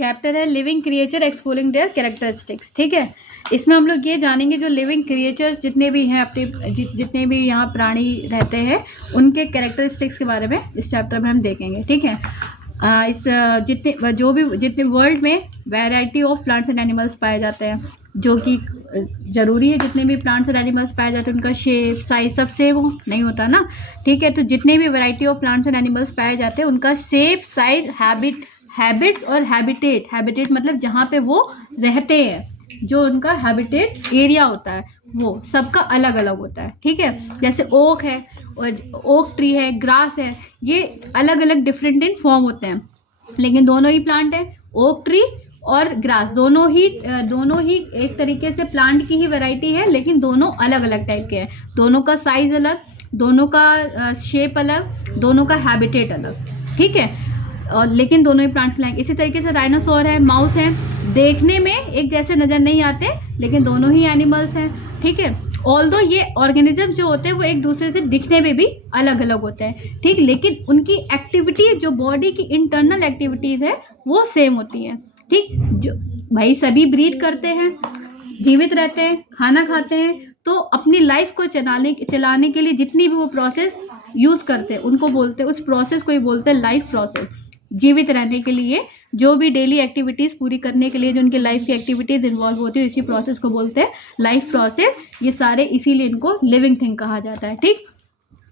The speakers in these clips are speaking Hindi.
चैप्टर है living creature exploring there characteristics. ठीक है, इसमें हम लोग ये जानेंगे जो लिविंग क्रिएचर्स जितने भी हैं अपने जितने भी यहाँ प्राणी रहते हैं उनके कैरेक्टरिस्टिक्स के बारे में इस चैप्टर में हम देखेंगे। ठीक है, इस जितने वर्ल्ड में variety of plants and animals पाए जाते हैं, जो कि ज़रूरी है जितने भी प्लांट्स एंड एनिमल्स पाए जाते हैं उनका शेप साइज सब सेम हो नहीं होता ना। ठीक है, तो जितने भी variety of plants and animals पाए जाते हैं उनका शेप साइज हैबिट्स और हैबिटेट मतलब जहाँ पे वो रहते हैं, जो उनका हैबिटेट एरिया होता है वो सबका अलग अलग होता है। ठीक है, जैसे ओक है, ओक ट्री है, ग्रास है, ये अलग अलग डिफरेंट फॉर्म होते हैं, लेकिन दोनों ही प्लांट है। ओक ट्री और ग्रास दोनों ही एक तरीके से प्लांट की ही वैरायटी है, लेकिन दोनों अलग अलग टाइप के हैं। दोनों का साइज अलग, दोनों का शेप अलग, दोनों का हैबिटेट अलग। ठीक है, और लेकिन दोनों ही प्लांट्स लाएंगे। इसी तरीके से डायनासोर है, माउस है, देखने में एक जैसे नज़र नहीं आते लेकिन दोनों ही एनिमल्स हैं। ठीक है, ऑल्दो ये ऑर्गेनिज्म जो होते हैं वो एक दूसरे से दिखने में भी अलग अलग होते हैं। ठीक, लेकिन उनकी एक्टिविटी जो बॉडी की इंटरनल एक्टिविटीज़ है वो सेम होती हैं। ठीक, जो भाई सभी ब्रीथ करते हैं, जीवित रहते हैं, खाना खाते हैं, तो अपनी लाइफ को चलाने के लिए जितनी भी वो प्रोसेस यूज़ करते हैं उनको बोलते हैं, उस प्रोसेस को ही बोलते हैं लाइफ प्रोसेस। जीवित रहने के लिए जो भी डेली एक्टिविटीज़ पूरी करने के लिए जो उनकी लाइफ की एक्टिविटीज़ इन्वॉल्व होती है इसी प्रोसेस को बोलते हैं लाइफ प्रोसेस। ये सारे इसीलिए इनको लिविंग थिंग कहा जाता है। ठीक,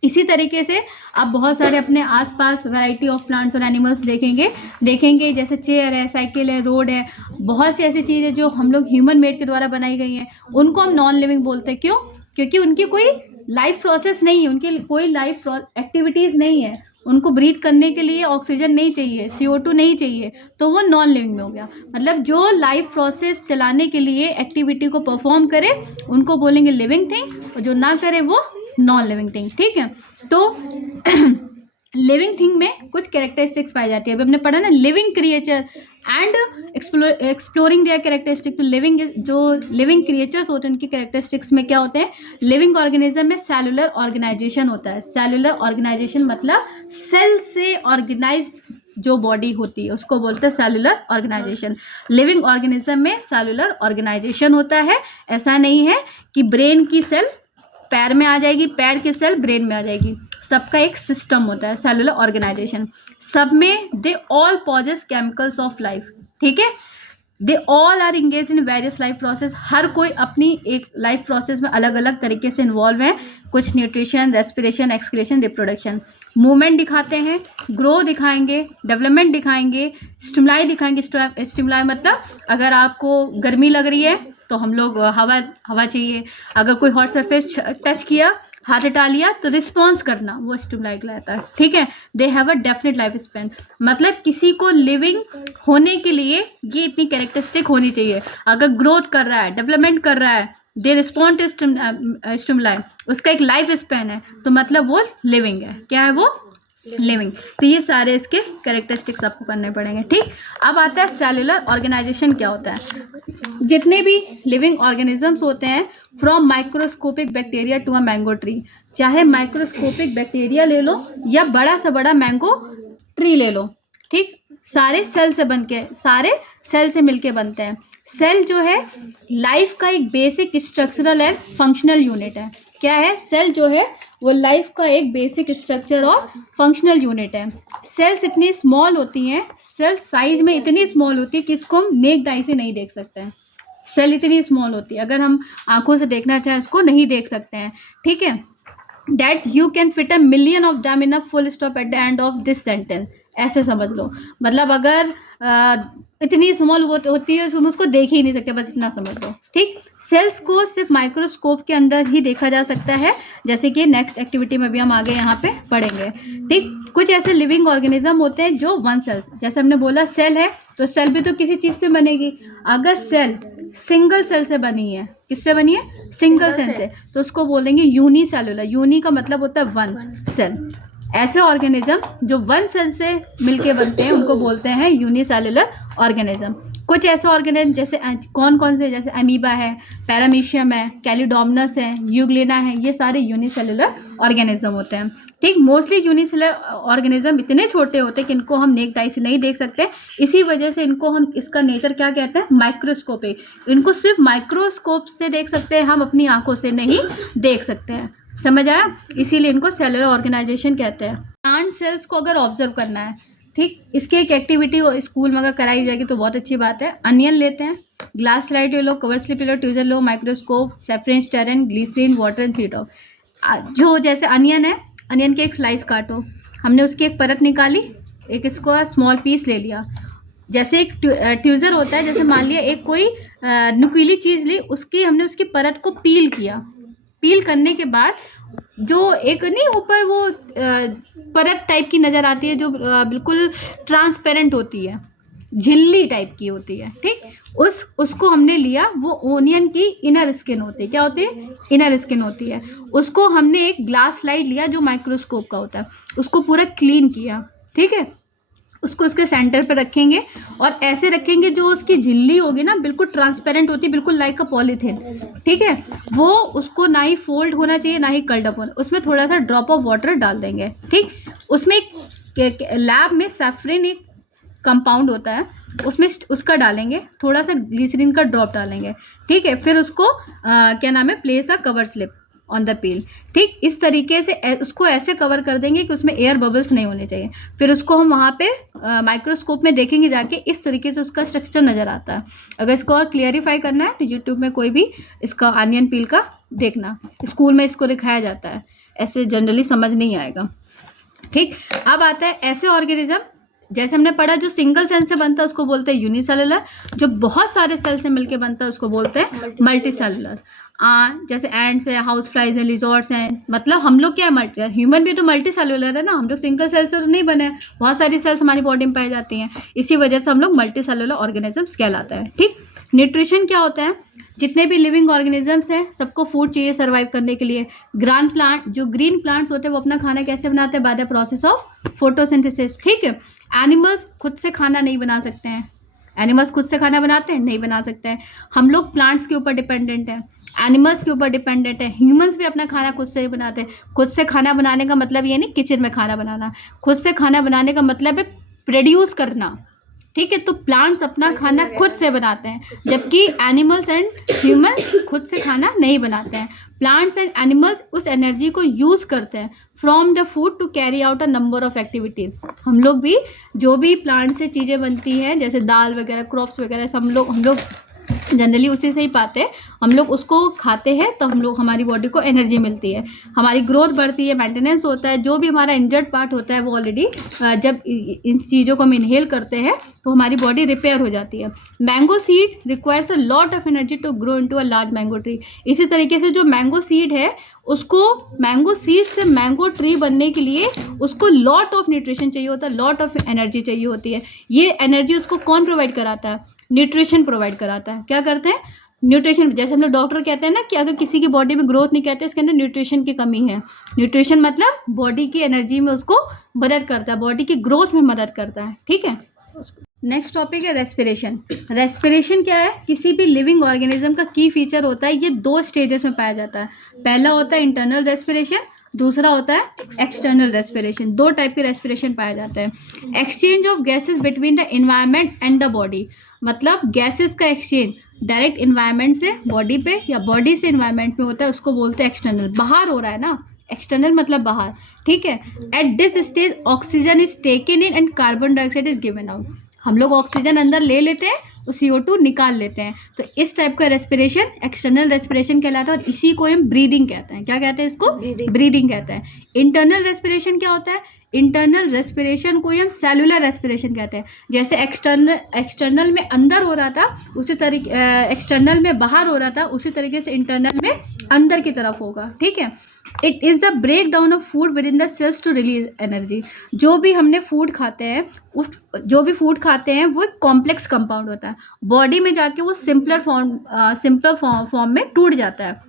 इसी तरीके से आप बहुत सारे अपने आसपास वैरायटी ऑफ प्लांट्स और एनिमल्स देखेंगे जैसे चेयर है, साइकिल है, रोड है, बहुत सी ऐसी चीज़ें जो हम लोग ह्यूमन मेड के द्वारा बनाई गई हैं, उनको हम नॉन लिविंग बोलते हैं। क्यों? क्योंकि उनकी कोई लाइफ प्रोसेस नहीं है, उनकी कोई लाइफ एक्टिविटीज़ नहीं है, उनको ब्रीथ करने के लिए ऑक्सीजन नहीं चाहिए, CO2 नहीं चाहिए, तो वो नॉन लिविंग में हो गया। मतलब जो लाइफ प्रोसेस चलाने के लिए एक्टिविटी को परफॉर्म करे उनको बोलेंगे लिविंग थिंग, और जो ना करे वो नॉन लिविंग थिंग। ठीक है, तो लिविंग थिंग में कुछ कैरेक्टरिस्टिक्स पाई जाती है। अभी हमने पढ़ा ना living creature and exploring there characteristic. तो लिविंग क्रिएचर्स होते हैं उनकी कैरेक्टरिस्टिक्स में क्या होते हैं? लिविंग ऑर्गेनिज्म में सेलुलर ऑर्गेनाइजेशन होता है। सेलुलर ऑर्गेनाइजेशन मतलब सेल से ऑर्गेनाइज जो बॉडी होती है उसको बोलते हैं सेलुलर ऑर्गेनाइजेशन। लिविंग ऑर्गेनिज्म में सेलुलर ऑर्गेनाइजेशन होता है। ऐसा नहीं है कि ब्रेन की सेल पैर में आ जाएगी, पैर की सेल ब्रेन में आ जाएगी, सबका एक सिस्टम होता है सेलुलर ऑर्गेनाइजेशन। सब में they all possess chemicals of life. ठीक है, they all are engage in various life process. हर कोई अपनी एक लाइफ प्रोसेस में अलग अलग तरीके से इन्वॉल्व है। कुछ nutrition, respiration, excretion, reproduction. Movement दिखाते हैं, ग्रो दिखाएंगे, डेवलपमेंट दिखाएंगे, स्टिमुलाई दिखाएंगे। स्टिमुलाई मतलब अगर आपको गर्मी लग रही है तो हम लोग हवा चाहिए, अगर कोई हॉट सरफेस टच किया, हाथ हटा लिया, तो रिस्पॉन्स करना, वो स्टिमुलाई कहलाता है। ठीक है, they have a definite life span. मतलब किसी को लिविंग होने के लिए ये इतनी कैरेक्टरिस्टिक होनी चाहिए। अगर ग्रोथ कर रहा है, डेवलपमेंट कर रहा है, दे रिस्पॉन्ड टू स्टिमुलाई, उसका एक लाइफ स्पैन है, तो मतलब वो लिविंग है। क्या है वो? लिविंग। तो ये सारे इसके कैरेक्टरिस्टिक्स आपको करने पड़ेंगे। ठीक, अब आता है सेलुलर ऑर्गेनाइजेशन क्या होता है। जितने भी लिविंग ऑर्गेनिजम्स होते हैं, from microscopic bacteria to a mango tree, चाहे माइक्रोस्कोपिक बैक्टीरिया ले लो या बड़ा से बड़ा मैंगो ट्री ले लो। ठीक, सारे सेल से मिलके बनते हैं। सेल जो है लाइफ का एक basic structural and functional unit है। क्या है? सेल जो है वो लाइफ का एक बेसिक स्ट्रक्चर और फंक्शनल यूनिट है। सेल्स इतनी स्मॉल होती हैं, सेल साइज में इतनी स्मॉल होती है कि इसको हम नेक्ड आई से नहीं देख सकते हैं। सेल इतनी स्मॉल होती है, अगर हम आंखों से देखना चाहें इसको नहीं देख सकते हैं। ठीक है, that you can fit a million of them in a full stop at the end of this sentence. ऐसे समझ लो, मतलब अगर इतनी स्मॉल होती है हम उसको देख ही नहीं सकते, बस इतना समझ लो। ठीक, सेल्स को सिर्फ माइक्रोस्कोप के अंदर ही देखा जा सकता है, जैसे कि नेक्स्ट एक्टिविटी में भी हम आगे यहाँ पे पढ़ेंगे। ठीक, कुछ ऐसे लिविंग ऑर्गेनिज्म होते हैं जो वन सेल्स, जैसे हमने बोला सेल है तो सेल भी तो किसी चीज़ से बनेगी। अगर सेल सिंगल सेल से बनी है, किससे बनी है? सिंगल सेल से, तो उसको बोलेंगे यूनिसेलुलर। यूनि का मतलब होता है वन सेल। ऐसे ऑर्गेनिज्म जो वन सेल से मिलके बनते हैं उनको बोलते हैं यूनिसेलुलर ऑर्गेनिज्म। कुछ ऐसे ऑर्गेनिज्म जैसे कौन कौन से, जैसे अमीबा है, पैरामीशियम है, कैलिडोमनस है, यूग्लिना है, ये सारे यूनिसेलुलर ऑर्गेनिज्म होते हैं। ठीक, मोस्टली यूनिसेलुलर ऑर्गेनिज्म इतने छोटे होते हैं कि इनको हम नेक्ड आई से नहीं देख सकते, इसी वजह से इनको हम, इसका नेचर क्या कहते हैं, माइक्रोस्कोपिक। इनको सिर्फ माइक्रोस्कोप से देख सकते हैं, हम अपनी आंखों से नहीं देख सकते हैं। समझ आया? इसीलिए इनको सेलुलर ऑर्गेनाइजेशन कहते हैं। प्लांट सेल्स को अगर ऑब्जर्व करना है, ठीक, इसकी एक एक्टिविटी स्कूल में अगर कराई जाएगी तो बहुत अच्छी बात है। अनियन लेते हैं, ग्लास स्लाइड ले लो, कवर स्लिप ले लो, ट्यूजर लो, माइक्रोस्कोप, सेफ्रन, स्टेरन, ग्लिसरीन, वाटर एंड ट्रीटॉप। जो जैसे अनियन है, अनियन के एक स्लाइस काटो, हमने उसकी एक परत निकाली, एक इसको स्मॉल पीस ले लिया। जैसे एक ट्यूजर होता है, जैसे मान लिया एक कोई नुकीली चीज़ ली, हमने उसकी परत को पील किया। पील करने के बाद जो एक नहीं ऊपर वो परत टाइप की नज़र आती है, जो बिल्कुल ट्रांसपेरेंट होती है, झिल्ली टाइप की होती है। ठीक, उसको हमने लिया, वो ओनियन की इनर स्किन होती है। क्या होती है? इनर स्किन होती है। उसको हमने एक ग्लास स्लाइड लिया जो माइक्रोस्कोप का होता है, उसको पूरा क्लीन किया। ठीक है, उसको उसके सेंटर पर रखेंगे और ऐसे रखेंगे जो उसकी झिल्ली होगी ना, बिल्कुल ट्रांसपेरेंट होती है, बिल्कुल लाइक अ पॉलीथिन। ठीक है, वो उसको ना ही फोल्ड होना चाहिए ना ही कर्ल्ड अप होना। उसमें थोड़ा सा ड्रॉप ऑफ वाटर डाल देंगे। ठीक, उसमें एक लैब में सैफरिन एक कंपाउंड होता है, उसमें उसका डालेंगे, थोड़ा सा ग्लिसरीन का ड्रॉप डालेंगे। ठीक है, फिर उसको क्या नाम है, place a cover slip on the peel. ठीक, इस तरीके से उसको ऐसे कवर कर देंगे कि उसमें एयर बबल्स नहीं होने चाहिए। फिर उसको हम वहाँ पे माइक्रोस्कोप में देखेंगे जाके, इस तरीके से उसका स्ट्रक्चर नज़र आता है। अगर इसको और क्लियरिफाई करना है तो यूट्यूब में कोई भी इसका अनियन पील का देखना, स्कूल में इसको दिखाया जाता है, ऐसे जनरली समझ नहीं आएगा। ठीक, अब आता है ऐसे ऑर्गेनिज्म, जैसे हमने पढ़ा जो सिंगल सेल से बनता है उसको बोलते हैं यूनिसेलुलर, जो बहुत सारे सेल से मिलके बनता है उसको बोलते हैं मल्टीसेलुलर। जैसे एंड्स है, हाउस फ्लाइज हैं, लिजॉर्ड्स हैं, मतलब हम लोग क्या है, मल्टी, ह्यूमन भी तो मल्टी सेलुलर है ना, हम लोग सिंगल सेल से तो नहीं बने हैं, बहुत सारी सेल्स हमारी बॉडी में पाई जाती हैं, इसी वजह से हम लोग मल्टी सेलुलर ऑर्गेनिजम्स कहलाते हैं। ठीक, न्यूट्रिशन क्या होता है, जितने भी लिविंग ऑर्गेनिजम्स हैं सबको फूड चाहिए सर्वाइव करने के लिए। जो ग्रीन प्लांट्स होते हैं वो अपना खाना कैसे बनाते हैं, by the process of photosynthesis. ठीक है, एनिमल्स खुद से खाना नहीं बना सकते हैं। एनिमल्स खुद से खाना बनाते हैं? नहीं बना सकते हैं। हम लोग प्लांट्स के ऊपर डिपेंडेंट हैं, एनिमल्स के ऊपर डिपेंडेंट है। ह्यूमंस भी अपना खाना खुद से ही बनाते हैं। खुद से खाना बनाने का मतलब ये नहीं किचन में खाना बनाना, खुद से खाना बनाने का मतलब है प्रोड्यूस करना। ठीक है, तो प्लांट्स अपना खाना खुद से बनाते हैं, जबकि एनिमल्स एंड ह्यूमंस खुद से खाना नहीं बनाते हैं। प्लांट्स एंड एनिमल्स उस एनर्जी को यूज़ करते हैं from the food to carry out a number of activities. हम लोग भी जो भी प्लांट से चीज़ें बनती हैं, जैसे दाल वगैरह, क्रॉप्स वगैरह, सब हम लोग जनरली उसी से ही पाते हैं। हम लोग उसको खाते हैं तो हमारी बॉडी को एनर्जी मिलती है, हमारी ग्रोथ बढ़ती है, मेंटेनेंस होता है। जो भी हमारा इंजर्ड पार्ट होता है वो ऑलरेडी जब इन चीज़ों को हम इनहेल करते हैं तो हमारी बॉडी रिपेयर हो जाती है। Mango seed requires a lot of energy to grow into a large mango tree. इसी तरीके से जो मैंगो सीड है, उसको मैंगो सीड से मैंगो ट्री बनने के लिए उसको लॉट ऑफ न्यूट्रिशन चाहिए होता है, लॉट ऑफ एनर्जी चाहिए होती है। ये एनर्जी उसको कौन प्रोवाइड कराता है? न्यूट्रिशन प्रोवाइड कराता है। क्या करते हैं? न्यूट्रिशन। जैसे हम लोग डॉक्टर कहते हैं ना कि अगर किसी की बॉडी में ग्रोथ नहीं कहते, इसके अंदर न्यूट्रिशन की कमी है। न्यूट्रिशन मतलब बॉडी की एनर्जी में उसको मदद करता है, बॉडी की ग्रोथ में मदद करता है। ठीक है, नेक्स्ट टॉपिक है रेस्पिरेशन। रेस्पिरेशन क्या है? किसी भी लिविंग ऑर्गेनिज्म का की फीचर होता है। ये 2 स्टेजेस में पाया जाता है। पहला होता है इंटरनल रेस्पिरेशन, दूसरा होता है एक्सटर्नल रेस्पिरेशन। 2 टाइप के रेस्पिरेशन पाया जाता है। Exchange of gases between the environment and the body, मतलब गैसेस का एक्सचेंज डायरेक्ट एनवायरनमेंट से बॉडी पे या बॉडी से एनवायरनमेंट में होता है, उसको बोलते हैं एक्सटर्नल। बाहर हो रहा है ना, एक्सटर्नल मतलब बाहर। ठीक है, at this stage oxygen is taken in and carbon dioxide is given out. हम लोग ऑक्सीजन अंदर ले लेते हैं और CO2 निकाल लेते हैं। तो इस टाइप का रेस्पिरेशन एक्सटर्नल रेस्पिरेशन कहलाता है और इसी को हम ब्रीदिंग कहते हैं। क्या कहते हैं इसको? ब्रीदिंग कहते हैं। इंटरनल रेस्पिरेशन क्या होता है? इंटरनल रेस्पिरेशन को हम सेलुलर रेस्पिरेशन कहते हैं। जैसे एक्सटर्नल में अंदर हो रहा था, उसी तरीके एक्सटर्नल में बाहर हो रहा था, उसी तरीके से इंटरनल में अंदर की तरफ होगा। ठीक है, it is the break down of food within the cells to release energy. जो भी हमने फूड खाते हैं, जो भी फूड खाते हैं वो एक कॉम्प्लेक्स कंपाउंड होता है। बॉडी में जाके वो सिंपलर फॉर्म में टूट जाता है।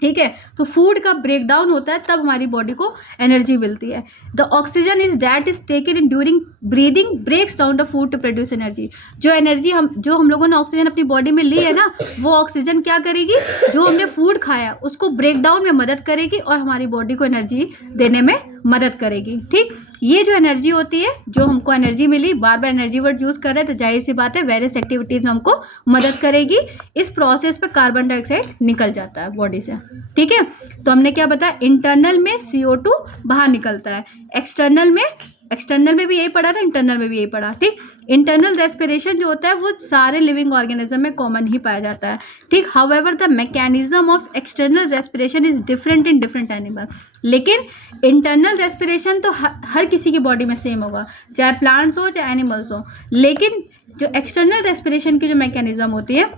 ठीक है। तो फूड का ब्रेक डाउन होता है तब हमारी बॉडी को एनर्जी मिलती है। The oxygen is that is taken in during breathing breaks down the food to produce energy. जो एनर्जी हम लोगों ने ऑक्सीजन अपनी बॉडी में ली है ना, वो ऑक्सीजन क्या करेगी, जो हमने फूड खाया उसको ब्रेक डाउन में मदद करेगी और हमारी बॉडी को एनर्जी देने में मदद करेगी। ठीक, ये जो एनर्जी होती है, जो हमको एनर्जी मिली, बार बार एनर्जी वर्ड यूज कर रहे हैं तो जाहिर सी बात है वेरियस एक्टिविटीज में हमको मदद करेगी। इस प्रोसेस पे कार्बन डाइऑक्साइड निकल जाता है बॉडी से। ठीक है, तो हमने क्या बताया, इंटरनल में CO2 बाहर निकलता है, एक्सटर्नल में भी यही पढ़ा था, इंटरनल में भी यही पढ़ा। ठीक, इंटरनल रेस्पिरेशन जो होता है वो सारे लिविंग ऑर्गेनिज्म में कॉमन ही पाया जाता है। ठीक, however the mechanism of external respiration is different in different animal. लेकिन इंटरनल रेस्पिरेशन तो हर किसी की बॉडी में सेम होगा, चाहे प्लांट्स हो चाहे एनिमल्स हो। लेकिन जो एक्सटर्नल रेस्पिरेशन की जो मैकेनिज्म होती है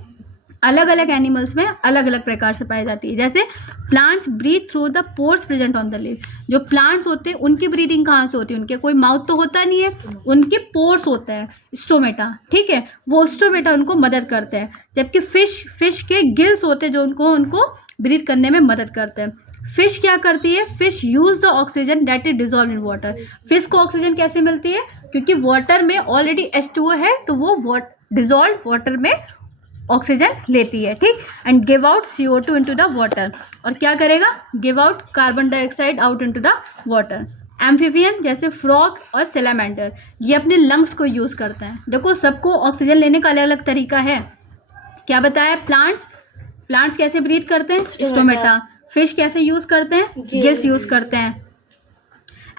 अलग अलग एनिमल्स में अलग अलग प्रकार से पाई जाती है। जैसे plants breathe through the pores present on the leaf. जो प्लांट्स होते हैं उनकी ब्रीदिंग कहाँ से होती है, उनके कोई माउथ तो होता नहीं है, उनके पोर्स होते हैं, स्टोमेटा। ठीक है, वो स्टोमेटा उनको मदद करते हैं। जबकि फिश के गिल्स होते हैं जो उनको ब्रीथ करने में मदद करते हैं। फिश क्या करती है, fish use the oxygen that is dissolve in water. Fish को ऑक्सीजन कैसे मिलती है, क्योंकि वाटर में ऑलरेडी H2O है, तो वो डिजॉल्व वाटर में ऑक्सीजन लेती है। ठीक, and give out CO2 into the water. और क्या करेगा, give out carbon dioxide out into the water. Amphibian जैसे फ्रॉग और सैलामेंडर, ये अपने लंग्स को यूज करते हैं। देखो, सबको ऑक्सीजन लेने का अलग अलग तरीका है। क्या बताया, प्लांट्स कैसे ब्रीथ करते हैं, स्टोमेटा। फिश कैसे यूज करते हैं, गिल्स यूज करते हैं।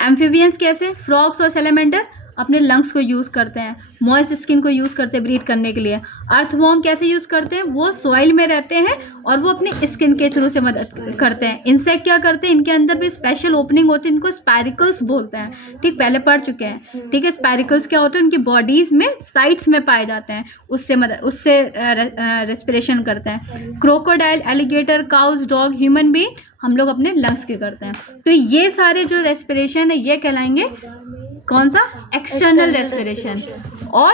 एम्फीबियंस कैसे, फ्रॉग्स और सैलामेंडर अपने लंग्स को यूज़ करते हैं, मॉइस्ट स्किन को यूज़ करते हैं ब्रीथ करने के लिए। अर्थवॉर्म कैसे यूज़ करते हैं, वो सॉइल में रहते हैं और वो अपनी स्किन के थ्रू से मदद करते हैं। इंसेक्ट क्या करते हैं, इनके अंदर भी स्पेशल ओपनिंग होती है, इनको स्पैरिकल्स बोलते हैं। ठीक, पहले पढ़ चुके हैं। ठीक है, स्पैरिकल्स क्या होते हैं, उनकी बॉडीज़ में साइड्स में पाए जाते हैं, उससे रेस्पिरेशन करते हैं। Crocodile, alligator, cows, dog, human being, हम लोग अपने लंग्स के करते हैं। तो ये सारे जो रेस्पिरेशन है ये कहलाएंगे कौन सा, एक्सटर्नल रेस्पिरेशन। और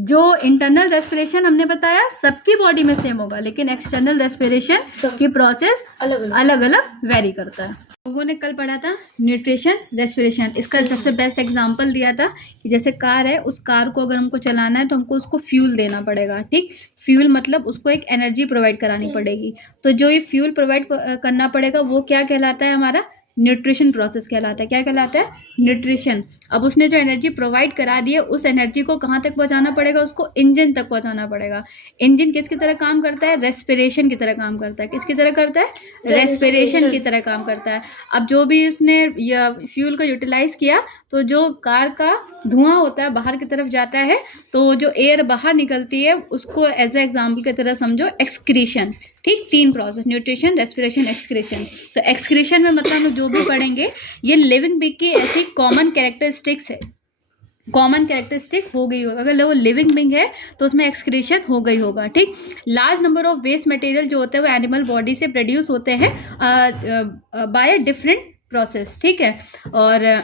जो इंटरनल रेस्पिरेशन हमने बताया सबकी बॉडी में सेम होगा, लेकिन एक्सटर्नल रेस्पिरेशन की प्रोसेस अलग अलग वेरी करता है। लोगों ने कल पढ़ा था न्यूट्रिशन रेस्पिरेशन। इसका सबसे बेस्ट एग्जांपल दिया था कि जैसे कार है, उस कार को अगर हमको चलाना है तो हमको उसको फ्यूल देना पड़ेगा। ठीक, फ्यूल मतलब उसको एक एनर्जी प्रोवाइड करानी पड़ेगी। तो जो ये फ्यूल प्रोवाइड करना पड़ेगा वो क्या कहलाता है, हमारा न्यूट्रिशन प्रोसेस कहलाता है। क्या कहलाता है, न्यूट्रिशन। अब उसने जो एनर्जी प्रोवाइड करा दी है, उस एनर्जी को कहाँ तक पहुँचाना पड़ेगा, उसको इंजन तक पहुँचाना पड़ेगा। इंजन किसकी तरह काम करता है, रेस्पिरेशन की तरह काम करता है। किसकी तरह करता है, रेस्पिरेशन की तरह काम करता है। अब जो भी इसने फ्यूल को यूटिलाइज किया, तो जो कार का धुआं होता है बाहर की तरफ जाता है, तो जो एयर बाहर निकलती है उसको एज ए एग्जाम्पल की तरह समझो एक्सक्रीशन। ठीक, 3 प्रोसेस, न्यूट्रिशन, रेस्पिरेशन, एक्सक्रीशन। तो एक्सक्रीशन में मतलब हम लोग जो भी पढ़ेंगे ये लिविंग बींग की ऐसी कॉमन कैरेक्टरिस्टिक्स है, कॉमन कैरेक्टरिस्टिक हो गई होगा। अगर वो लिविंग बींग है तो उसमें एक्सक्रीशन हो गई होगा। ठीक, large number of waste material जो होते हैं वो एनिमल बॉडी से प्रोड्यूस होते हैं बाय डिफरेंट प्रोसेस। ठीक है, और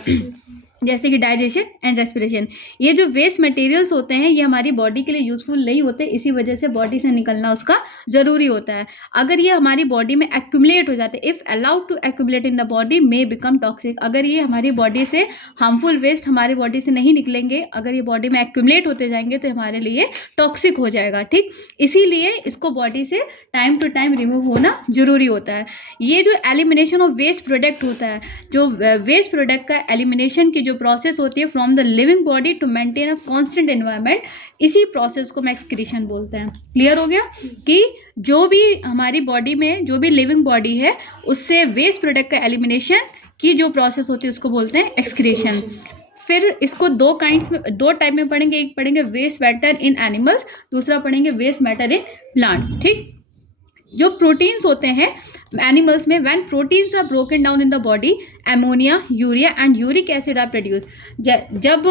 जैसे कि डाइजेशन एंड रेस्पिरेशन। ये जो वेस्ट मटेरियल्स होते हैं ये हमारी बॉडी के लिए यूजफुल नहीं होते, इसी वजह से बॉडी से निकलना उसका ज़रूरी होता है। अगर ये हमारी बॉडी में एक्यूमुलेट हो जाते, if allowed to accumulate in the body may become toxic. अगर ये हमारी बॉडी से हार्मफुल वेस्ट हमारी बॉडी से नहीं निकलेंगे, अगर ये बॉडी में एक्यूमुलेट होते जाएंगे तो हमारे लिए टॉक्सिक हो जाएगा। ठीक, इसीलिए इसको बॉडी से टाइम टू टाइम रिमूव होना ज़रूरी होता है। ये जो एलिमिनेशन ऑफ वेस्ट प्रोडक्ट होता है, जो वेस्ट प्रोडक्ट का एलिमिनेशन की जो प्रोसेस होती है from the living body to maintain a constant environment, इसी प्रोसेस को हम एक्सक्रीशन बोलते हैं। क्लियर हो गया कि जो भी हमारी बॉडी में जो भी लिविंग बॉडी है उससे वेस्ट प्रोडक्ट का एलिमिनेशन की जो प्रोसेस होती है उसको बोलते हैं एक्सक्रीशन। फिर इसको दो टाइप में पढ़ेंगे, एक पढ़ेंगे वेस्ट मैटर इन एनिमल्स, दूसरा पढ़ेंगे वेस्ट मैटर इन प्लांट्स। ठीक, जो प्रोटीन्स होते हैं एनिमल्स में, when proteins are broken down in the body, ammonia, urea and uric acid are produce. जब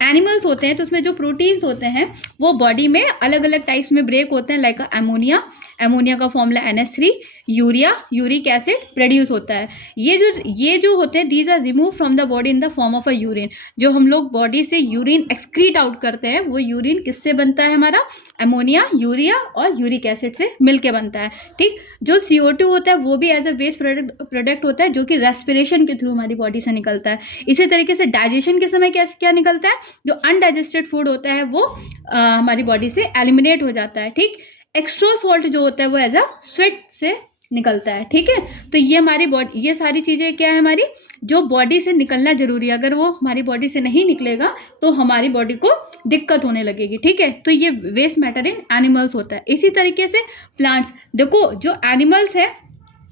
एनिमल्स होते हैं तो उसमें जो प्रोटीन्स होते हैं वो बॉडी में अलग अलग टाइप्स में ब्रेक होते हैं, लाइक अमोनिया का formula NH3, urea, uric acid produce होता है। ये जो होते हैं these are remove from the body in the form of a urine. जो हम लोग बॉडी से यूरिन एक्सक्रीट आउट करते हैं वो यूरिन किससे बनता है हमारा, अमोनिया, यूरिया और यूरिक एसिड से मिलके बनता है। ठीक, जो CO2 होता है वो भी एज अ वेस्ट प्रोडक्ट होता है जो कि रेस्पिरेशन के थ्रू हमारी बॉडी से निकलता है। इसी तरीके से डाइजेशन के समय क्या निकलता है, जो अनडाइजेस्टेड फूड होता है वो हमारी बॉडी से एलिमिनेट हो जाता है। ठीक, एक्स्ट्रा सॉल्ट जो होता है वो एज अ स्वेट से निकलता है। ठीक है, तो ये हमारी बॉडी, ये सारी चीज़ें क्या है हमारी जो बॉडी से निकलना जरूरी है। अगर वो हमारी बॉडी से नहीं निकलेगा तो हमारी बॉडी को दिक्कत होने लगेगी। ठीक है, तो ये वेस्ट मैटर इन एनिमल्स होता है। इसी तरीके से प्लांट्स, देखो जो एनिमल्स है